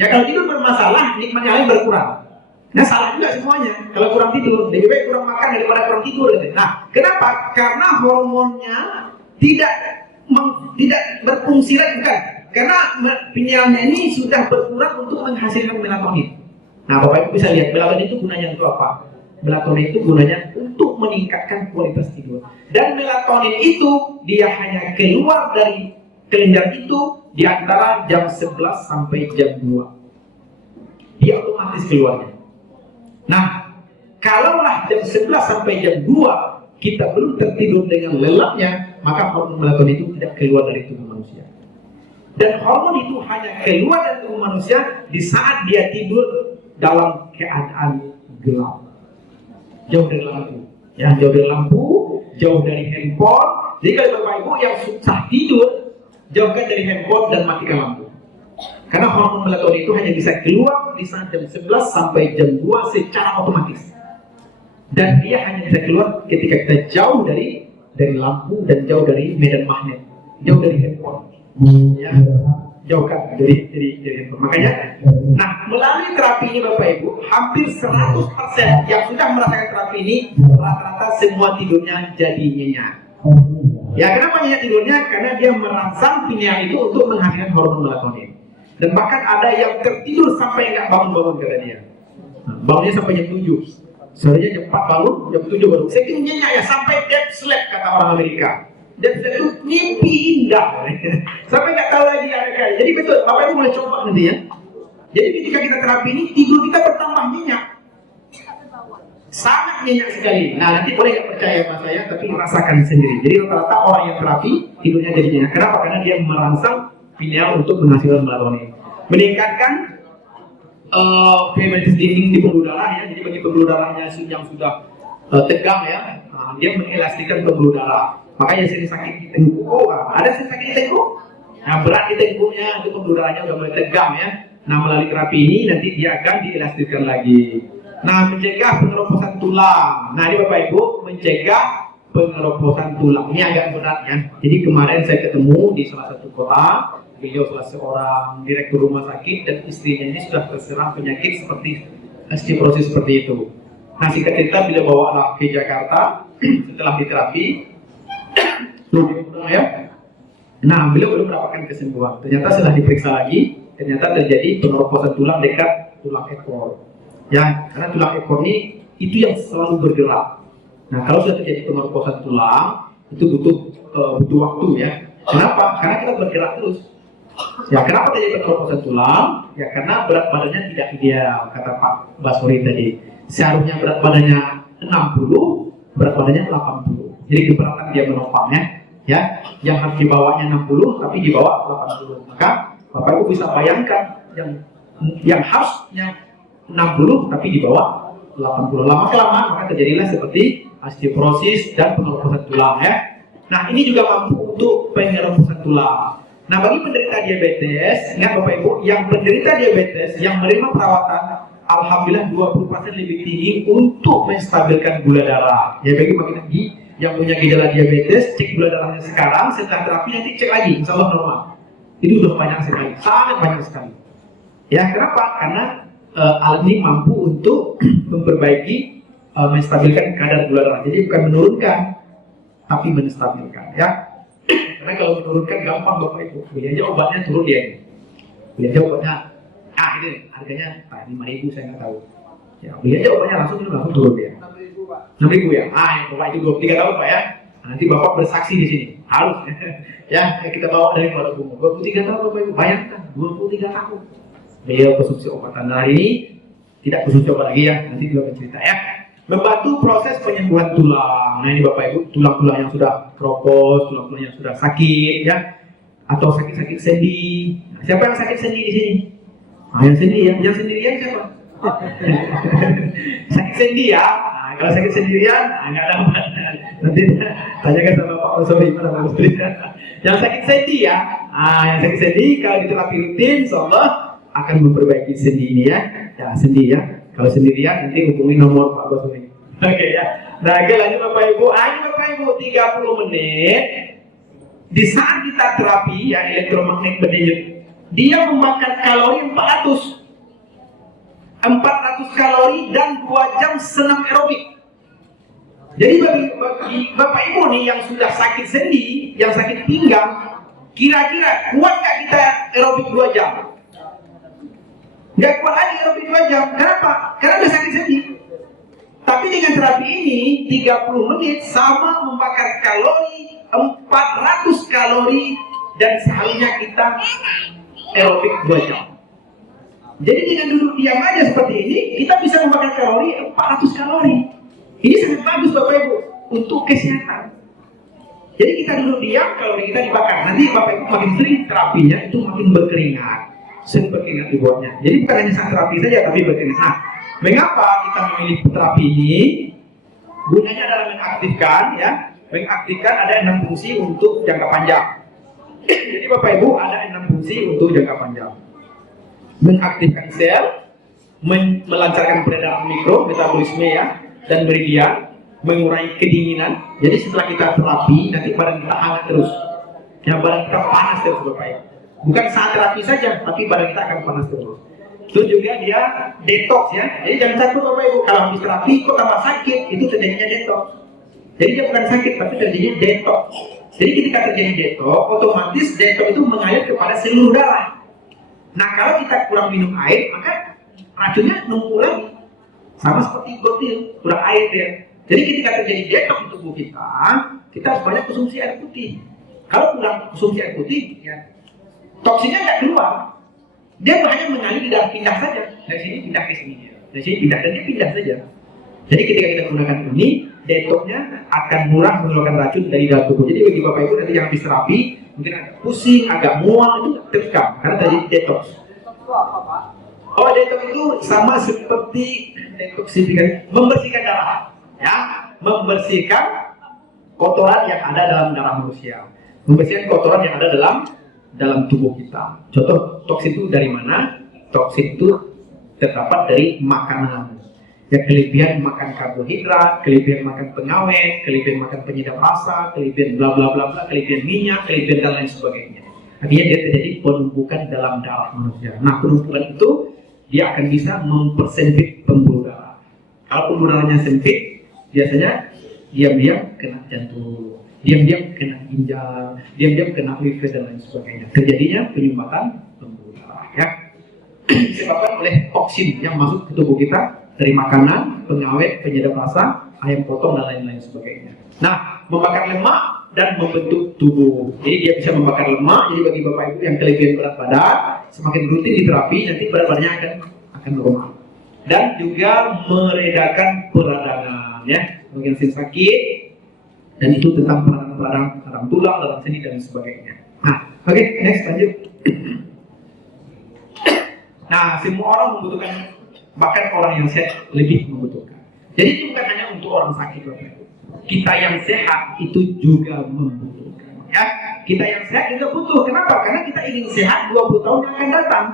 Ya kalau tidur bermasalah, nikmat yang lain berkurang. Nah salah juga semuanya. Kalau kurang tidur, lebih baik kurang makan daripada kurang tidur. Nah kenapa? Karena hormonnya tidak berfungsi lagi, bukan? Karena pinealnya ini sudah berkurang untuk menghasilkan melatonin. Nah Bapak Ibu bisa lihat melatonin itu gunanya untuk apa? Melatonin itu gunanya untuk meningkatkan kualitas tidur. Dan melatonin itu dia hanya keluar dari kelenjar itu di antara jam 11 sampai jam 2. Dia otomatis keluarnya. Nah, kalaulah jam 11 sampai jam 2 kita belum tertidur dengan lelapnya, maka hormon melatonin itu tidak keluar dari tubuh manusia. Dan hormon itu hanya keluar dari tubuh manusia di saat dia tidur dalam keadaan gelap. Jauh dari lampu. Ya, jauh dari lampu, jauh dari handphone. Jadi kalau Bapak Ibu yang susah tidur, jauhkan dari handphone dan matikan lampu. Karena hormon melatonin itu hanya bisa keluar di saat jam 11 sampai jam 2 secara otomatis. Dan dia hanya bisa keluar ketika kita jauh dari lampu dan jauh dari medan magnet, jauh dari handphone. Ya, jauhkan dari handphone. Makanya, nah melalui terapi ini Bapak Ibu, hampir 100% yang sudah merasakan terapi ini rata-rata semua tidurnya jadi nyenyak. Ya, kenapa nyenyak tidurnya? Karena dia merangsang pineal itu untuk menghasilkan hormon melatonin. Dan bahkan ada yang tertidur sampai nggak bangun-bangun kata dia. Bangunnya sampai jam 7. Sorenya jam 4 bangun, jam 7 baru. Saking nyenyak ya, sampai dead sleep kata orang Amerika. Dead sleep itu mimpi indah. Sampai nggak tahu lagi ada kayak. Jadi betul, Bapak Ibu boleh coba nanti ya. Jadi ketika kita terapi ini, tidur kita bertambah nyenyak. Sangat nyenyak sekali. Nah nanti boleh nggak percaya sama saya, tapi rasakan sendiri. Jadi rata-rata orang yang terapi tidurnya jadi nyenyak. Kenapa? Karena dia merangsang pineal untuk menghasilkan melatonin, meningkatkan penetrasi dinding di pembuluh darah ya. Jadi bagi pembuluh darahnya yang sudah tegang ya, dia mengelastikkan pembuluh darah. Makanya sering sakit di tengkuk, ada sering sakit di tengkuk. Nah berat di tengkuknya itu pembuluh darahnya udah mulai tegang ya. Nah melalui terapi ini nanti dia akan dielastikkan lagi. Nah mencegah pengeroposan tulang. Nah ini Bapak Ibu mencegah pengeroposan tulang. Ini agak berat ya. Jadi kemarin saya ketemu di salah satu kota. Beliau salah seorang direktur rumah sakit dan istrinya ini sudah terserang penyakit seperti osteoporosis seperti itu. Nah singkat cerita beliau bawa anak ke Jakarta setelah diterapi, ya. Nah beliau belum mendapatkan kesembuhan. Ternyata setelah diperiksa lagi, ternyata terjadi pengeroposan tulang dekat tulang ekor. Ya, karena tulang ekor ini itu yang selalu bergerak. Nah kalau sudah terjadi pengeroposan tulang, itu butuh waktu ya. Kenapa? Karena kita bergerak terus. Ya, kenapa terjadi pengeroposan tulang? Ya, karena berat badannya tidak ideal, kata Pak Basori tadi. Seharusnya berat badannya 60, berat badannya 80. Jadi keberatan dia menopangnya, ya, yang harus dibawanya 60, tapi dibawa 80. Maka Bapak Ibu bisa bayangkan yang harusnya 60, tapi dibawa 80. Lama kelamaan maka terjadilah seperti osteoporosis dan pengeroposan tulang ya. Nah, ini juga mampu untuk pengeroposan tulang. Nah, bagi penderita diabetes, ingat Bapak Ibu, yang penderita diabetes yang menerima perawatan, alhamdulillah 20% lebih tinggi untuk menstabilkan gula darah. Ya, bagi yang punya gejala diabetes, cek gula darahnya sekarang, setelah terapi nanti cek lagi, insya Allah normal. Itu sudah banyak sekali, sangat banyak sekali. Ya, kenapa? Karena alat ini mampu untuk memperbaiki, menstabilkan kadar gula darah. Jadi bukan menurunkan, tapi menstabilkan. Ya, karena kalau menurunkan gampang Bapak Ibu. Beli aja obatnya turun dia ini. Beli aja obatnya, ini harganya 5.000 saya nggak tahu. Ya, beli aja obatnya langsung turun dia. 6.000 ya. Yang Bapak itu 23 tahun Pak ya. Nanti Bapak bersaksi di sini. Harus. Ya, kita bawa dari Kuala Bunga. 23 tahun Bapak Ibu. Bayangkan, 23 tahun. Beliau konsumsi obatan. Nah, hari ini tidak konsumsi obat lagi ya. Nanti beliau akan cerita ya. Membantu proses penyembuhan tulang. Nah, ini Bapak Ibu, tulang-tulang yang sudah keropos, tulang-tulang yang sudah sakit ya. Atau sakit-sakit sendi. Nah, siapa yang sakit sendi di sini? Yang sendi ya. Yang sendirian siapa? Sakit sendi ya. Kalau sakit sendirian, nggak ada obat. Nanti tanyakan sama Pak Sorry, mana Pak Sorry. Yang sakit sendi ya, yang sakit sendi kalau diterapi rutin, insyaallah akan memperbaiki sendi ini ya. Ya sendi ya. Kalau sendirian nanti hubungi nomor Pak Sorry. Oke ya. Nah, lanjut Bapak Ibu. Ini Bapak Ibu 30 menit. Di saat kita terapi ya elektromagnet berdenyut, dia memakan kalori 400 kalori dan 2 jam senam aerobik. Jadi bagi Bapak Ibu nih yang sudah sakit sendi, yang sakit pinggang, kira-kira kuat nggak kita aerobik 2 jam? Nggak kuat lagi aerobik 2 jam. Kenapa? Karena udah sakit sendi. Tapi dengan terapi ini 30 menit sama membakar kalori 400 kalori dan seharusnya kita aerobik 2 jam. Jadi dengan duduk diam aja seperti ini, kita bisa membakar kalori 400 kalori. Ini sangat bagus Bapak Ibu untuk kesehatan. Jadi kita duduk diam, kalori kita dibakar. Nanti Bapak Ibu makin sering terapinya itu makin berkeringat, sering berkeringat dibuatnya. Jadi bukan hanya saat terapi saja, tapi berkeringat. Nah, mengapa kita memilih terapi ini? Gunanya adalah mengaktifkan, ya, mengaktifkan ada 6 fungsi untuk jangka panjang. Jadi Bapak Ibu ada 6 fungsi untuk jangka panjang. Mengaktifkan sel, melancarkan peredaran mikro, metabolisme ya, dan meridian, mengurangi kedinginan. Jadi setelah kita terapi, nanti badan kita hangat terus. Ya, badan kita panas terus Bapak Ibu. Bukan saat terapi saja, tapi badan kita akan panas terus. Itu juga dia detox ya. Jadi jangan takut Bapak Ibu, kalau habis terapi kok tambah sakit, itu terjadinya detox. Jadi dia bukan sakit, tapi terjadinya detox. Jadi ketika terjadi detox, otomatis detox itu mengalir kepada seluruh darah. Nah, kalau kita kurang minum air, maka racunnya numpuk lagi. Sama seperti gotil, kurang air dia. Jadi ketika terjadi detox di tubuh kita harus banyak konsumsi air putih. Kalau kurang konsumsi air putih, ya toksinnya nggak keluar. Dia hanya mengalir di dalam pindah saja. Dari sini pindah ke sini. Dari sini pindah, dan dia pindah saja. Jadi ketika kita gunakan ini, detoxnya akan murah mengeluarkan racun dari dalam tubuh. Jadi bagi Bapak Ibu nanti yang habis terapi, mungkin agak pusing, agak mual, itu teruskan karena terjadi detox. Oh, detox itu sama seperti detoksifikasi, membersihkan darah, ya, membersihkan kotoran yang ada dalam darah manusia, membersihkan kotoran yang ada dalam tubuh kita. Contoh toksin itu dari mana? Toksin itu terdapat dari makanan. Ya, kelebihan makan karbohidrat, kelebihan makan pengawet, kelebihan makan penyedap rasa, kelebihan bla bla bla bla, kelebihan minyak, kelebihan dan lain sebagainya. Artinya dia terjadi penumpukan dalam darah manusia. Nah, penumpukan itu dia akan bisa mempersempit pembuluh darah. Kalau pembuluh darahnya sempit, biasanya diam-diam kena jantung, diam-diam kena ginjal, diam-diam kena liver dan lain sebagainya. Terjadinya penyumbatan pembuluh darah. Ya, disebabkan oleh toksin yang masuk ke tubuh kita dari makanan, pengawet, penyedap rasa, ayam potong dan lain-lain sebagainya. Nah, membakar lemak dan membentuk tubuh. Jadi dia bisa membakar lemak. Jadi bagi Bapak Ibu yang kelebihan berat badan, semakin rutin di terapi, nanti berat badannya akan normal. Dan juga meredakan peradangan, ya, bagian sakit. Dan itu tentang peradangan tulang, peradangan sendi dan sebagainya. Nah, oke, next lanjut. Nah, semua orang membutuhkan, bahkan orang yang sehat lebih membutuhkan. Jadi itu bukan hanya untuk orang sakit, Bapak Ibu. Kita yang sehat itu juga membutuhkan. Ya, kita yang sehat juga butuh. Kenapa? Karena kita ingin sehat 20 tahun yang akan datang.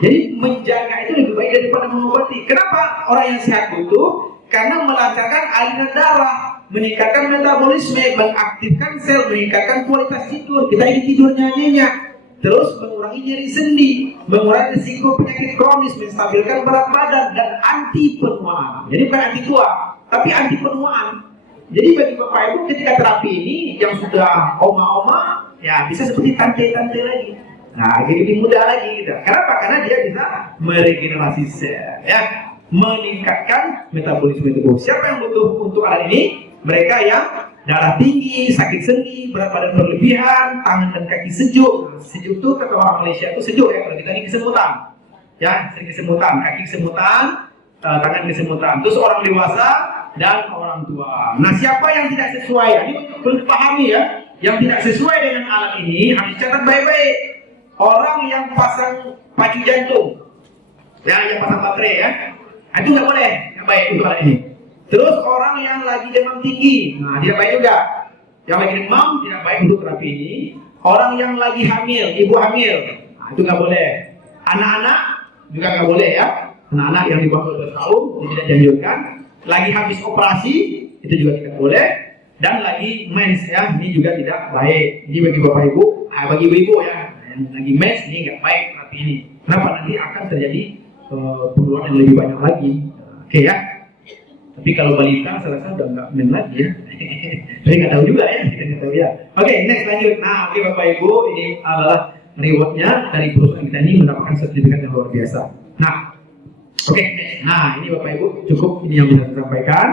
Jadi menjaga itu lebih baik daripada mengobati. Kenapa orang yang sehat butuh? Karena melancarkan aliran darah, meningkatkan metabolisme, mengaktifkan sel, meningkatkan kualitas tidur. Kita ingin tidurnya nyenyak. terus mengurangi nyeri sendi, mengurangi risiko penyakit kronis, menstabilkan berat badan, dan anti penuaan. Jadi bukan anti tua, tapi anti penuaan. Jadi bagi Bapak Ibu ketika terapi ini yang sudah oma-oma, ya bisa seperti tante-tante lagi. Nah, jadi lebih mudah lagi gitu. Kenapa? Karena dia bisa meregenerasi sel, ya, meningkatkan metabolisme tubuh. Siapa yang butuh untuk alat ini? Mereka yang darah tinggi, sakit sendi, berat badan berlebihan, tangan dan kaki sejuk. Nah, sejuk itu kata orang Malaysia itu sejuk ya. Kalau kita ini kesemutan, ya, sering kesemutan, kaki kesemutan, tangan kesemutan. Terus orang dewasa dan orang tua. Nah, siapa yang tidak sesuai? Ini perlu dipahami ya. Yang tidak sesuai dengan alat ini harus dicatat baik-baik. Orang yang pasang pacu jantung, ya, yang pasang baterai ya, itu nggak boleh, nggak baik untuk alat ini. Terus orang yang lagi demam tinggi, nah tidak baik juga. Yang lagi demam tidak baik untuk terapi ini. Orang yang lagi hamil, ibu hamil, nah itu nggak boleh. Anak-anak juga nggak boleh ya. Anak-anak yang di bawah 12 tahun itu tidak dianjurkan. Lagi habis operasi itu juga tidak boleh. Dan lagi mens ya, ini juga tidak baik. Ini bagi bapak ibu, bagi ibu-ibu ya, yang lagi mens ini nggak baik terapi ini. Kenapa? Nanti akan terjadi penularan yang lebih banyak lagi. Oke ya. Tapi kalau balita saya rasa udah nggak men lagi ya. Saya nggak tahu juga ya, kita nggak tahu ya. Oke, next lanjut. Nah, oke bapak ibu, ini adalah rewardnya dari perusahaan kita ini mendapatkan sertifikat yang luar biasa. Nah, oke. Nah, ini bapak ibu cukup ini yang bisa saya sampaikan.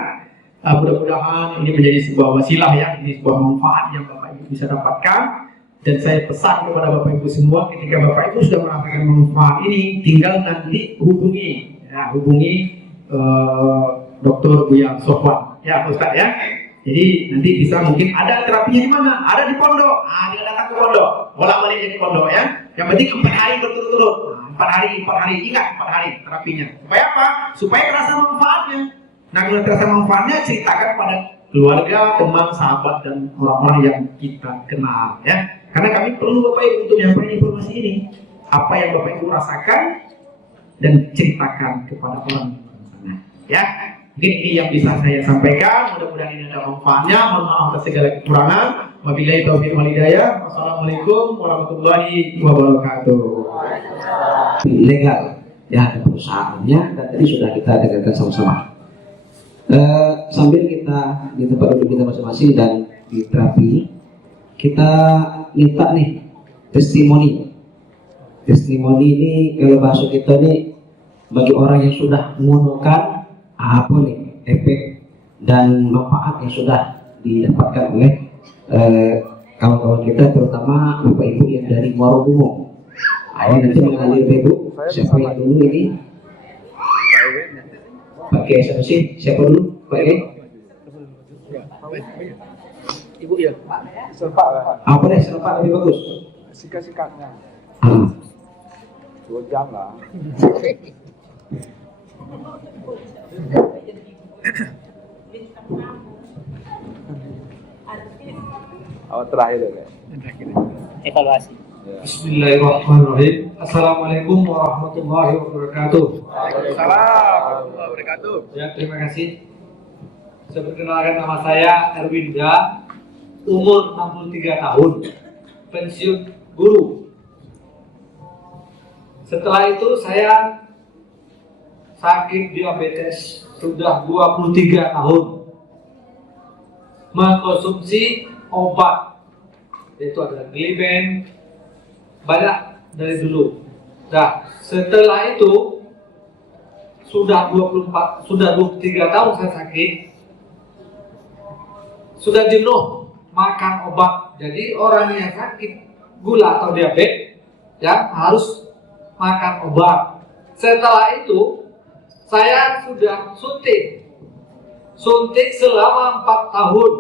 Mudah-mudahan ini menjadi sebuah wasilah ya, ini sebuah manfaat yang bapak ibu bisa dapatkan. Dan saya pesan kepada bapak ibu semua, ketika bapak ibu sudah merasakan manfaat ini, tinggal nanti hubungi, ya, Dr. Buya Sofwan, ya Ustaz ya. Jadi nanti bisa mungkin ada terapinya di mana? Ada di pondok. Ah, dia datang ke pondok, bolak-balik di pondok ya. Yang penting 4 hari berturut-turut. 4 hari, ingat 4 hari terapinya. Supaya apa? Supaya terasa manfaatnya. Nah, kalau terasa manfaatnya, ceritakan pada keluarga, teman, sahabat, dan orang-orang yang kita kenal ya. Karena kami perlu bapak ibu untuk menyampaikan informasi ini. Apa yang bapak ibu rasakan dan ceritakan kepada orang sana ya. Mungkin ini yang bisa saya sampaikan. Mudah-mudahan ini ada manfaatnya. Mohon maaf atas segala kekurangan. Wabillahi taufiq wal hidayah. Wassalamualaikum warahmatullahi wabarakatuh. Legal ya, ada perusahaannya dan tadi sudah kita dengarkan sama-sama. Sambil kita di tempat duduk kita masing-masing dan di terapi, kita minta nih testimoni. Testimoni ini kalau bahasa kita nih bagi orang yang sudah menggunakan apa nih efek dan manfaat yang sudah didapatkan oleh kawan-kawan kita, terutama bapak ibu yang dari Muaro Bungo. Ini nanti mengalir ibu. Siapa yang dulu ini? Pakai SMC, siapa dulu? Pakai? Ibu ya. Serpak lah. Apa deh, serpak lebih bagus? Sikat-sikatnya. 2 jam lah. Awal terakhir deh. Evaluasi. Bismillahirrahmanirrahim. Assalamualaikum warahmatullahi wabarakatuh. Waalaikumsalam warahmatullahi wabarakatuh. Ya, terima kasih. Saya perkenalkan, nama saya Erwinda, umur 63 tahun, pensiun guru. Setelah itu saya sakit diabetes sudah 23 tahun, mengkonsumsi obat, yaitu ada Gliben, banyak dari dulu. Nah, setelah itu sudah 23 tahun saya sakit, sudah jenuh makan obat. Jadi orang yang sakit gula atau diabetes ya harus makan obat. Setelah itu saya sudah suntik selama 4 tahun,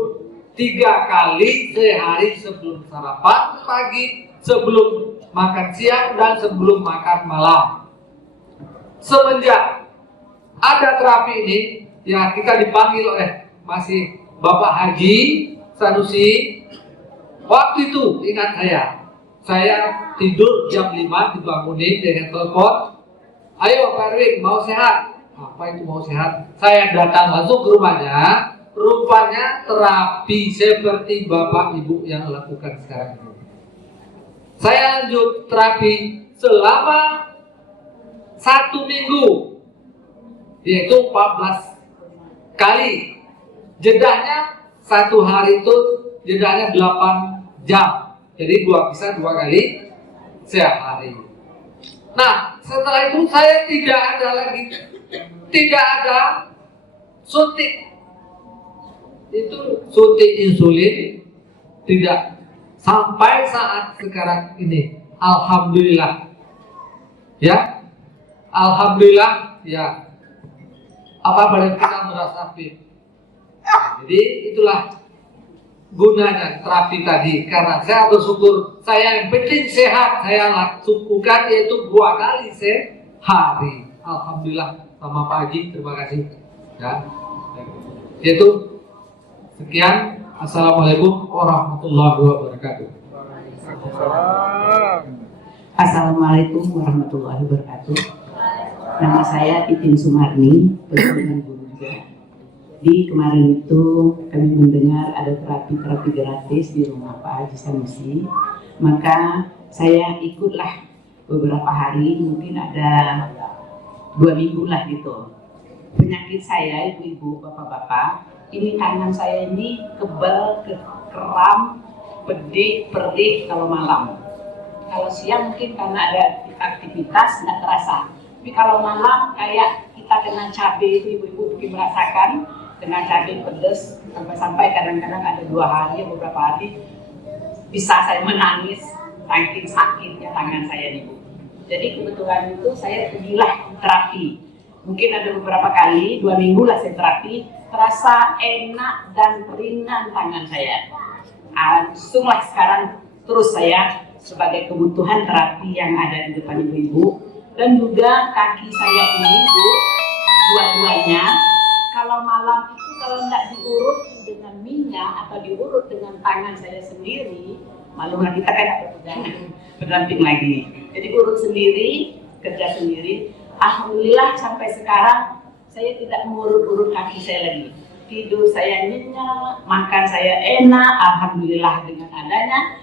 3 kali sehari, sebelum sarapan pagi, sebelum makan siang, dan sebelum makan malam. Semenjak ada terapi ini, ya kita dipanggil oleh masih Bapak Haji Sanusi. Waktu itu ingat saya tidur jam 5 dibangunin dengan telepon, ayo Pak Erwin mau sehat. Apa itu mau sehat? Saya datang langsung ke rumahnya. Rupanya terapi seperti Bapak Ibu yang lakukan sekarang ini. Saya lanjut terapi selama 1 minggu, yaitu 14 kali. Jedanya 1 hari itu jedanya 8 jam. Jadi bisa 2 kali sehari. Nah, setelah itu saya tidak ada suntik. Itu suntik insulin tidak. Sampai saat sekarang ini, alhamdulillah, ya, alhamdulillah, ya, apa badan kita merasa fit. Jadi itulah gunanya terapi tadi. Karena saya bersyukur, saya yang penting sehat, saya lakukan yaitu 2 kali sehari. Alhamdulillah, sama Pak Haji, terima kasih. Ya, itu sekian. Assalamualaikum warahmatullahi wabarakatuh. Assalamualaikum warahmatullahi wabarakatuh. Nama saya Titin Sumarni, dengan guru juga. Di kemarin itu kami mendengar ada terapi gratis di rumah Pak Haji Sanusi. Maka saya ikutlah beberapa hari, mungkin ada 2 minggu lah gitu. Penyakit saya, ibu-ibu, bapak-bapak, ini tangan saya ini kebal, kram, perih kalau malam. Kalau siang mungkin karena ada aktivitas nggak terasa. Tapi kalau malam kayak kita kena cabai itu, ibu-ibu mungkin merasakan kena cabai pedas sampai kadang-kadang ada 2 hari, beberapa hari bisa saya menangis saking sakitnya tangan saya nih, Bu. Jadi kebetulan itu saya pergilah terapi. Mungkin ada beberapa kali, 2 minggu lah saya terapi, terasa enak dan ringan tangan saya. Langsunglah sekarang terus saya sebagai kebutuhan terapi yang ada di depan ibu-ibu. Dan juga kaki saya ini, Bu, dua-duanya, kalau malam itu kalau tidak diurut dengan minyak atau diurut dengan tangan saya sendiri, malulah kita kan berdamping lagi. Jadi urut sendiri, kerja sendiri. Alhamdulillah sampai sekarang saya tidak mengurut-urut kaki saya lagi. Tidur saya nyenyak, makan saya enak. Alhamdulillah dengan adanya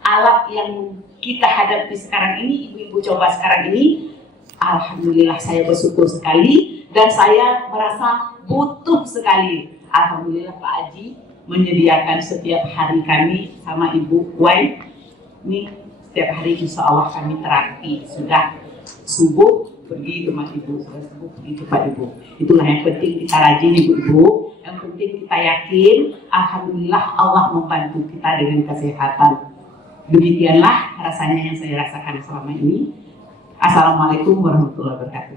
alat yang kita hadapi sekarang ini, ibu-ibu coba sekarang ini, alhamdulillah saya bersyukur sekali dan saya merasa butuh sekali. Alhamdulillah Pak Haji menyediakan setiap hari kami sama Ibu Wai. Ini setiap hari insya Allah kami terapi. Sudah subuh pergi ke rumah Ibu, sudah subuh pergi ke Pak Ibu. Itulah yang penting kita rajin Ibu-ibu. Yang penting kita yakin, alhamdulillah Allah membantu kita dengan kesehatan. Demikianlah rasanya yang saya rasakan selama ini. Assalamualaikum warahmatullahi wabarakatuh.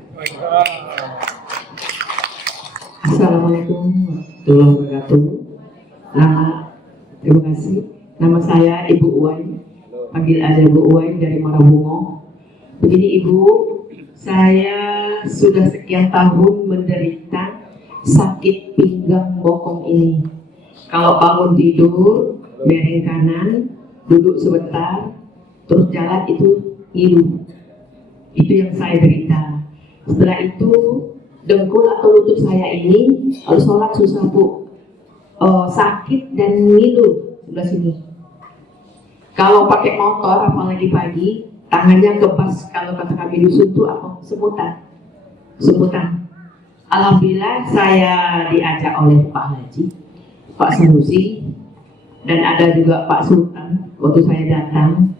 Assalamualaikum warahmatullahi wabarakatuh. Terima kasih. Nama saya Ibu Uwai, panggil aja Ibu Uwai dari Marabungo. Begini Ibu, saya sudah sekian tahun menderita sakit pinggang bokong ini. Kalau bangun tidur, miring kanan, duduk sebentar, terus jalan itu ngilu. Itu yang saya derita. Setelah itu dengkul atau lutut saya ini kalau sholat susah Bu, sakit dan ngilu sebelah sini. Kalau pakai motor apalagi pagi, tangannya kebas, kalau kata kami dusun itu apa? Semutan. Alhamdulillah saya diajak oleh Pak Haji, Pak Sanusi, dan ada juga Pak Sultan. Waktu saya datang,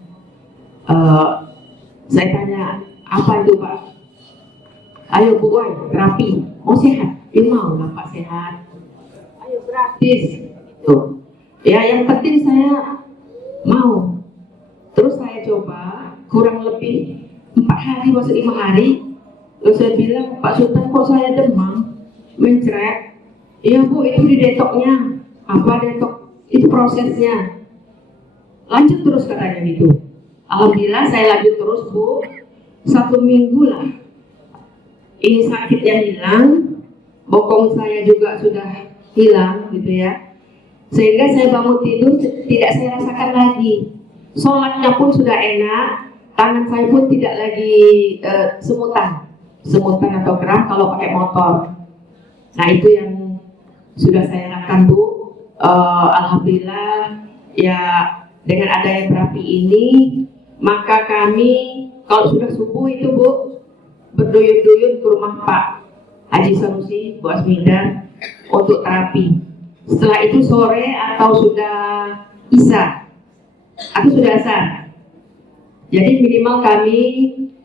saya tanya, apa itu Pak? Ayo Bu Wai, terapi, mau sehat? Ya mau lah Pak sehat. Ayo gratis. Gitu. Ya yang penting saya mau. Terus saya coba kurang lebih 4 hari, masuk 5 hari. Lalu saya bilang, Pak Sultan kok saya demam, mencret. Iya Bu, itu di detoknya. Apa detok? Itu prosesnya. Lanjut terus katanya gitu. Alhamdulillah saya lanjut terus Bu. 1 minggu lah. Ini sakitnya hilang, bokong saya juga sudah hilang gitu ya. Sehingga saya bangun tidur tidak saya rasakan lagi. Sholatnya pun sudah enak, tangan saya pun tidak lagi semutan atau kram kalau pakai motor. Nah itu yang sudah saya lakukan Bu. Alhamdulillah ya dengan adanya terapi ini Maka kami kalau sudah subuh itu Bu, berduyun-duyun ke rumah Pak Haji Sanusi, Bu Asmida untuk terapi. Setelah itu sore atau sudah isya atau sudah asar. Jadi minimal kami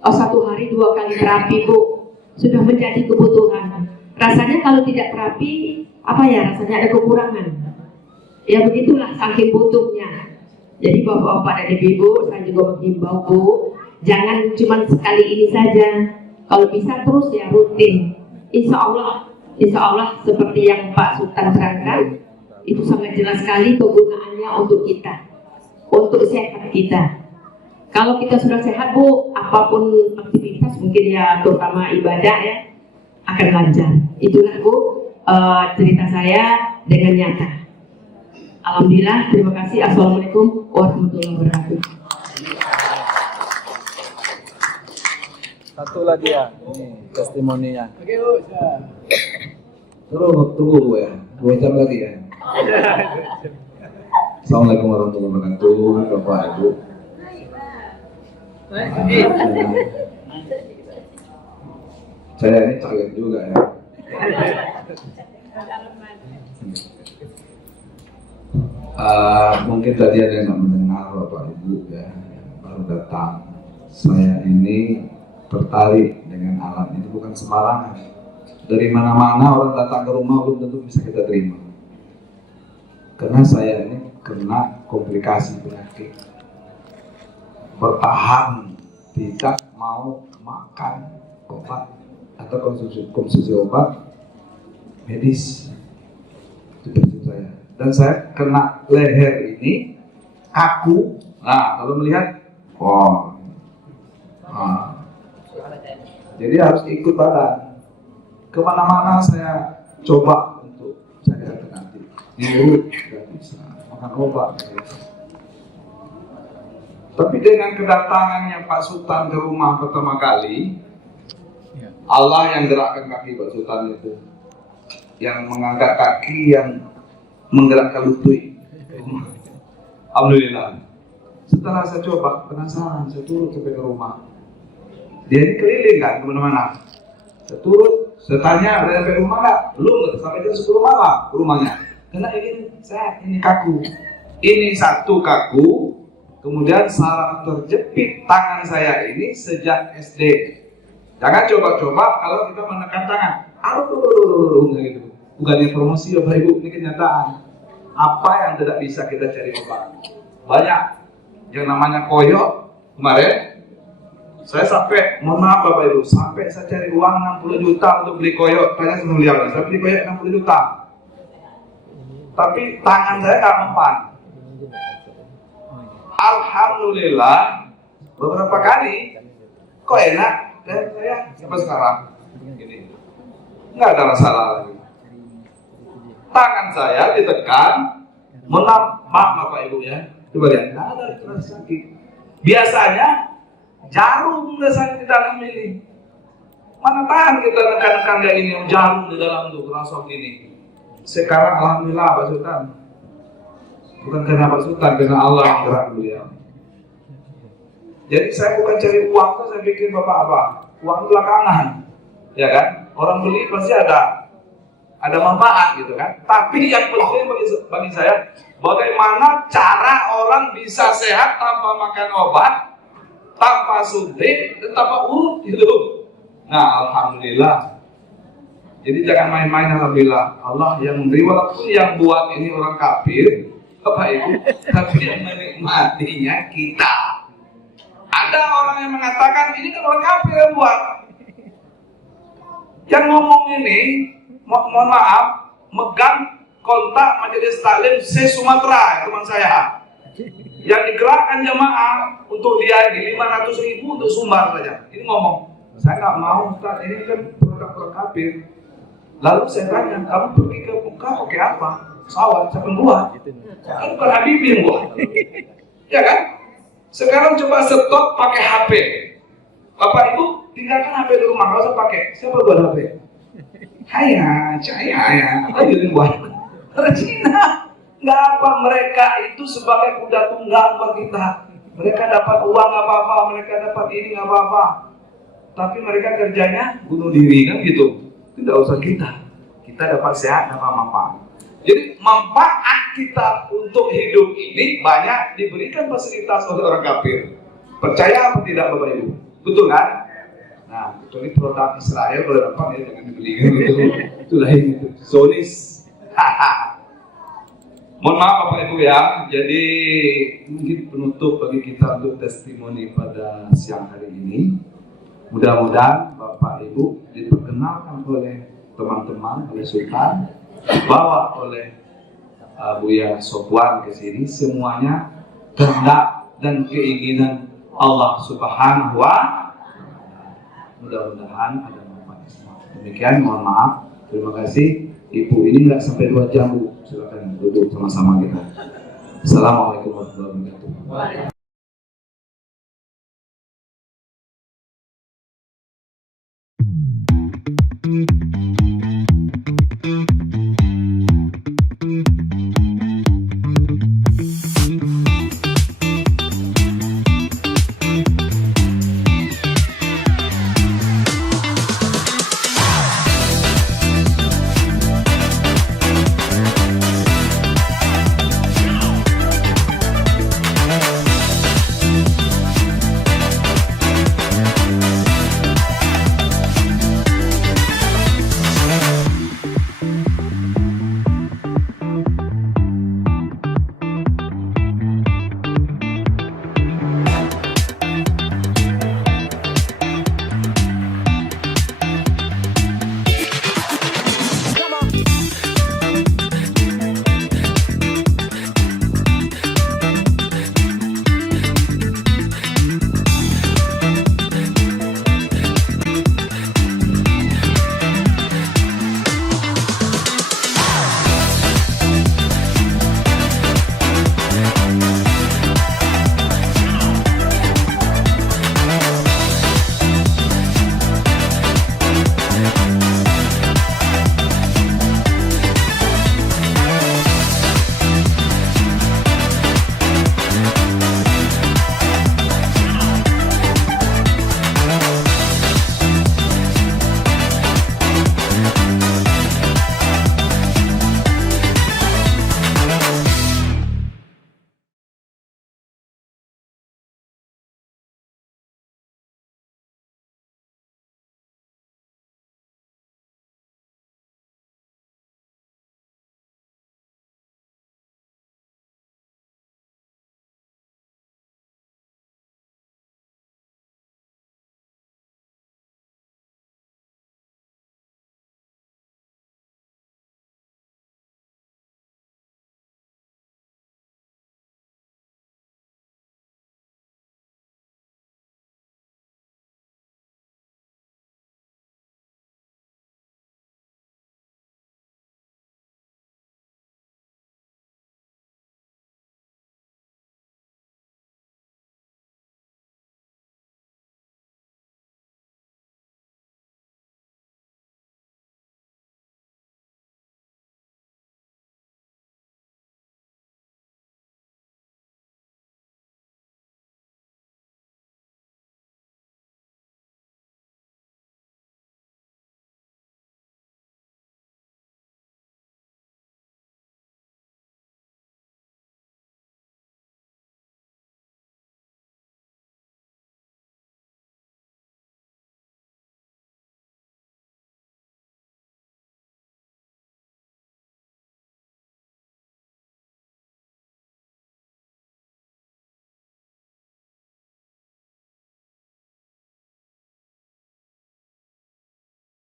satu hari 2 kali terapi Bu, sudah menjadi kebutuhan. Rasanya kalau tidak terapi, apa ya, rasanya ada kekurangan. Ya begitulah saking butuhnya. Jadi bapak-bapak dan ibu, saya juga menghimbau Bu, jangan cuma sekali ini saja. Kalau bisa terus ya rutin. Insya Allah seperti yang Pak Sultan terangkan, itu sangat jelas sekali kegunaannya untuk kita, untuk sehat kita. Kalau kita sudah sehat Bu, apapun aktivitas mungkin ya terutama ibadah ya akan lancar. Itulah Bu cerita saya dengan nyata. Alhamdulillah, terima kasih. Assalamualaikum warahmatullahi wabarakatuh. Satu lagi ya, ini testimoninya. Tunggu Bu ya, 2 jam lagi ya. Assalamualaikum warahmatullahi wabarakatuh, Bapak Ibu. Saya ini caleg juga ya. Mungkin tadi ada yang mendengar Bapak Ibu ya, yang baru datang. Saya ini tertarik dengan alat ini bukan sembarangan. Dari mana-mana orang datang ke rumah belum tentu bisa kita terima. Karena saya ini kena komplikasi penyakit, bertahan tidak mau makan obat atau konsumsi obat medis. Itu prinsip saya. Dan saya kena leher ini kaku. Nah, kalau melihat, jadi harus ikut badan. Kemana-mana saya coba untuk cari alternatif. Nurut nggak bisa, makan obat nggak bisa. Tapi dengan kedatangannya Pak Sultan ke rumah pertama kali, Allah yang gerakkan kaki Pak Sultan itu, yang mengangkat kaki, yang menggerakkan lutut. Alhamdulillah. Setelah saya coba, penasaran, saya turun sampai ke rumah. Dia ini keliling kan kemana-mana. Saya turun, saya tanya, udah sampai rumah nggak? Belum, sampai jam 10 malam ke rumahnya. Karena ini kaku. Ini satu kaku, kemudian saraf terjepit tangan saya ini sejak SD. Jangan coba-coba kalau kita menekan tangan. Aduh, gitu. Bukannya promosi Bapak Ibu, ini kenyataan. Apa yang tidak bisa kita cari obat? Banyak. Yang namanya koyok, kemarin saya sampai, mohon maaf Bapak Ibu, sampai saya cari uang 60 juta untuk beli koyok. Tanya sama beliau, saya beli koyok 60 juta. Tapi tangan saya nggak mempan. Alhamdulillah, beberapa kali, kok enak, dan saya sampai sekarang, gini, nggak ada masalah lagi. Tangan saya ditekan, maaf Bapak Ibu ya, coba lihat, nggak ada terasa sakit. Biasanya jarum rasanya di dalam ini, mana tahan kita nekan-nekan kayak ini, jarum di dalam tuh kerasa gini. Sekarang alhamdulillah Pak Sultan, bukan karena Pak Sultan, karena Allah yang gerak beliau. Jadi saya bukan cari uang, saya pikir Bapak apa? Uang belakangan, ya kan? Orang beli pasti ada manfaat gitu kan. Tapi yang penting bagi saya, bagaimana cara orang bisa sehat tanpa makan obat, tanpa suntik, dan tanpa urut gitu. Nah, alhamdulillah. Jadi jangan main-main, alhamdulillah. Allah yang memberi, walaupun yang buat ini orang kafir, Bapak Ibu, tapi yang menikmatinya kita. Ada orang yang mengatakan ini kan orang kafir yang buat. Yang ngomong ini, mohon maaf, megang kontak majelis taklim se-Sumatera, teman saya. Yang digerakkan jamaah untuk dia ini 500.000 untuk sumbar saja. Ini ngomong, saya nggak mau Ustaz, ini kan produk kafir. Lalu saya tanya, kamu pergi ke Mekah pakai apa? Pesawat, siapa yang buat? Kan bukan Habibie yang buat. Ya kan? Sekarang coba stop pakai HP. Bapak Ibu, tinggalkan HP di rumah, nggak usah pakai. Siapa buat HP? Cahaya. Apa yang buat? Orang Cina. Nggak apa, mereka itu sebagai kuda tunggang buat kita. Mereka dapat uang nggak apa-apa, mereka dapat ini nggak apa-apa. Tapi mereka kerjanya bunuh diri kan gitu. Tidak usah kita. Kita dapat sehat, dapat manfaat. Jadi manfaat kita untuk hidup ini banyak diberikan fasilitas oleh orang kafir. Percaya apa tidak Bapak Ibu? Betul kan? Nah, kecuali produk Israel kalau dapat ya jangan dibeli gitu. Itu lain itu. Zionis. Mohon maaf Bapak Ibu ya. Jadi mungkin penutup bagi kita untuk testimoni pada siang hari ini. Mudah-mudahan Bapak Ibu diperkenalkan oleh teman-teman, oleh Sultan, bawa oleh Buya Sofwan ke sini, semuanya kehendak dan keinginan Allah Subhanahu wa Ta'ala. Mudah-mudahan ada manfaat. Demikian, mohon maaf. Terima kasih. Ibu ini nggak sampai 2 jam, Bu. Silakan duduk sama-sama kita. Assalamualaikum warahmatullahi wabarakatuh.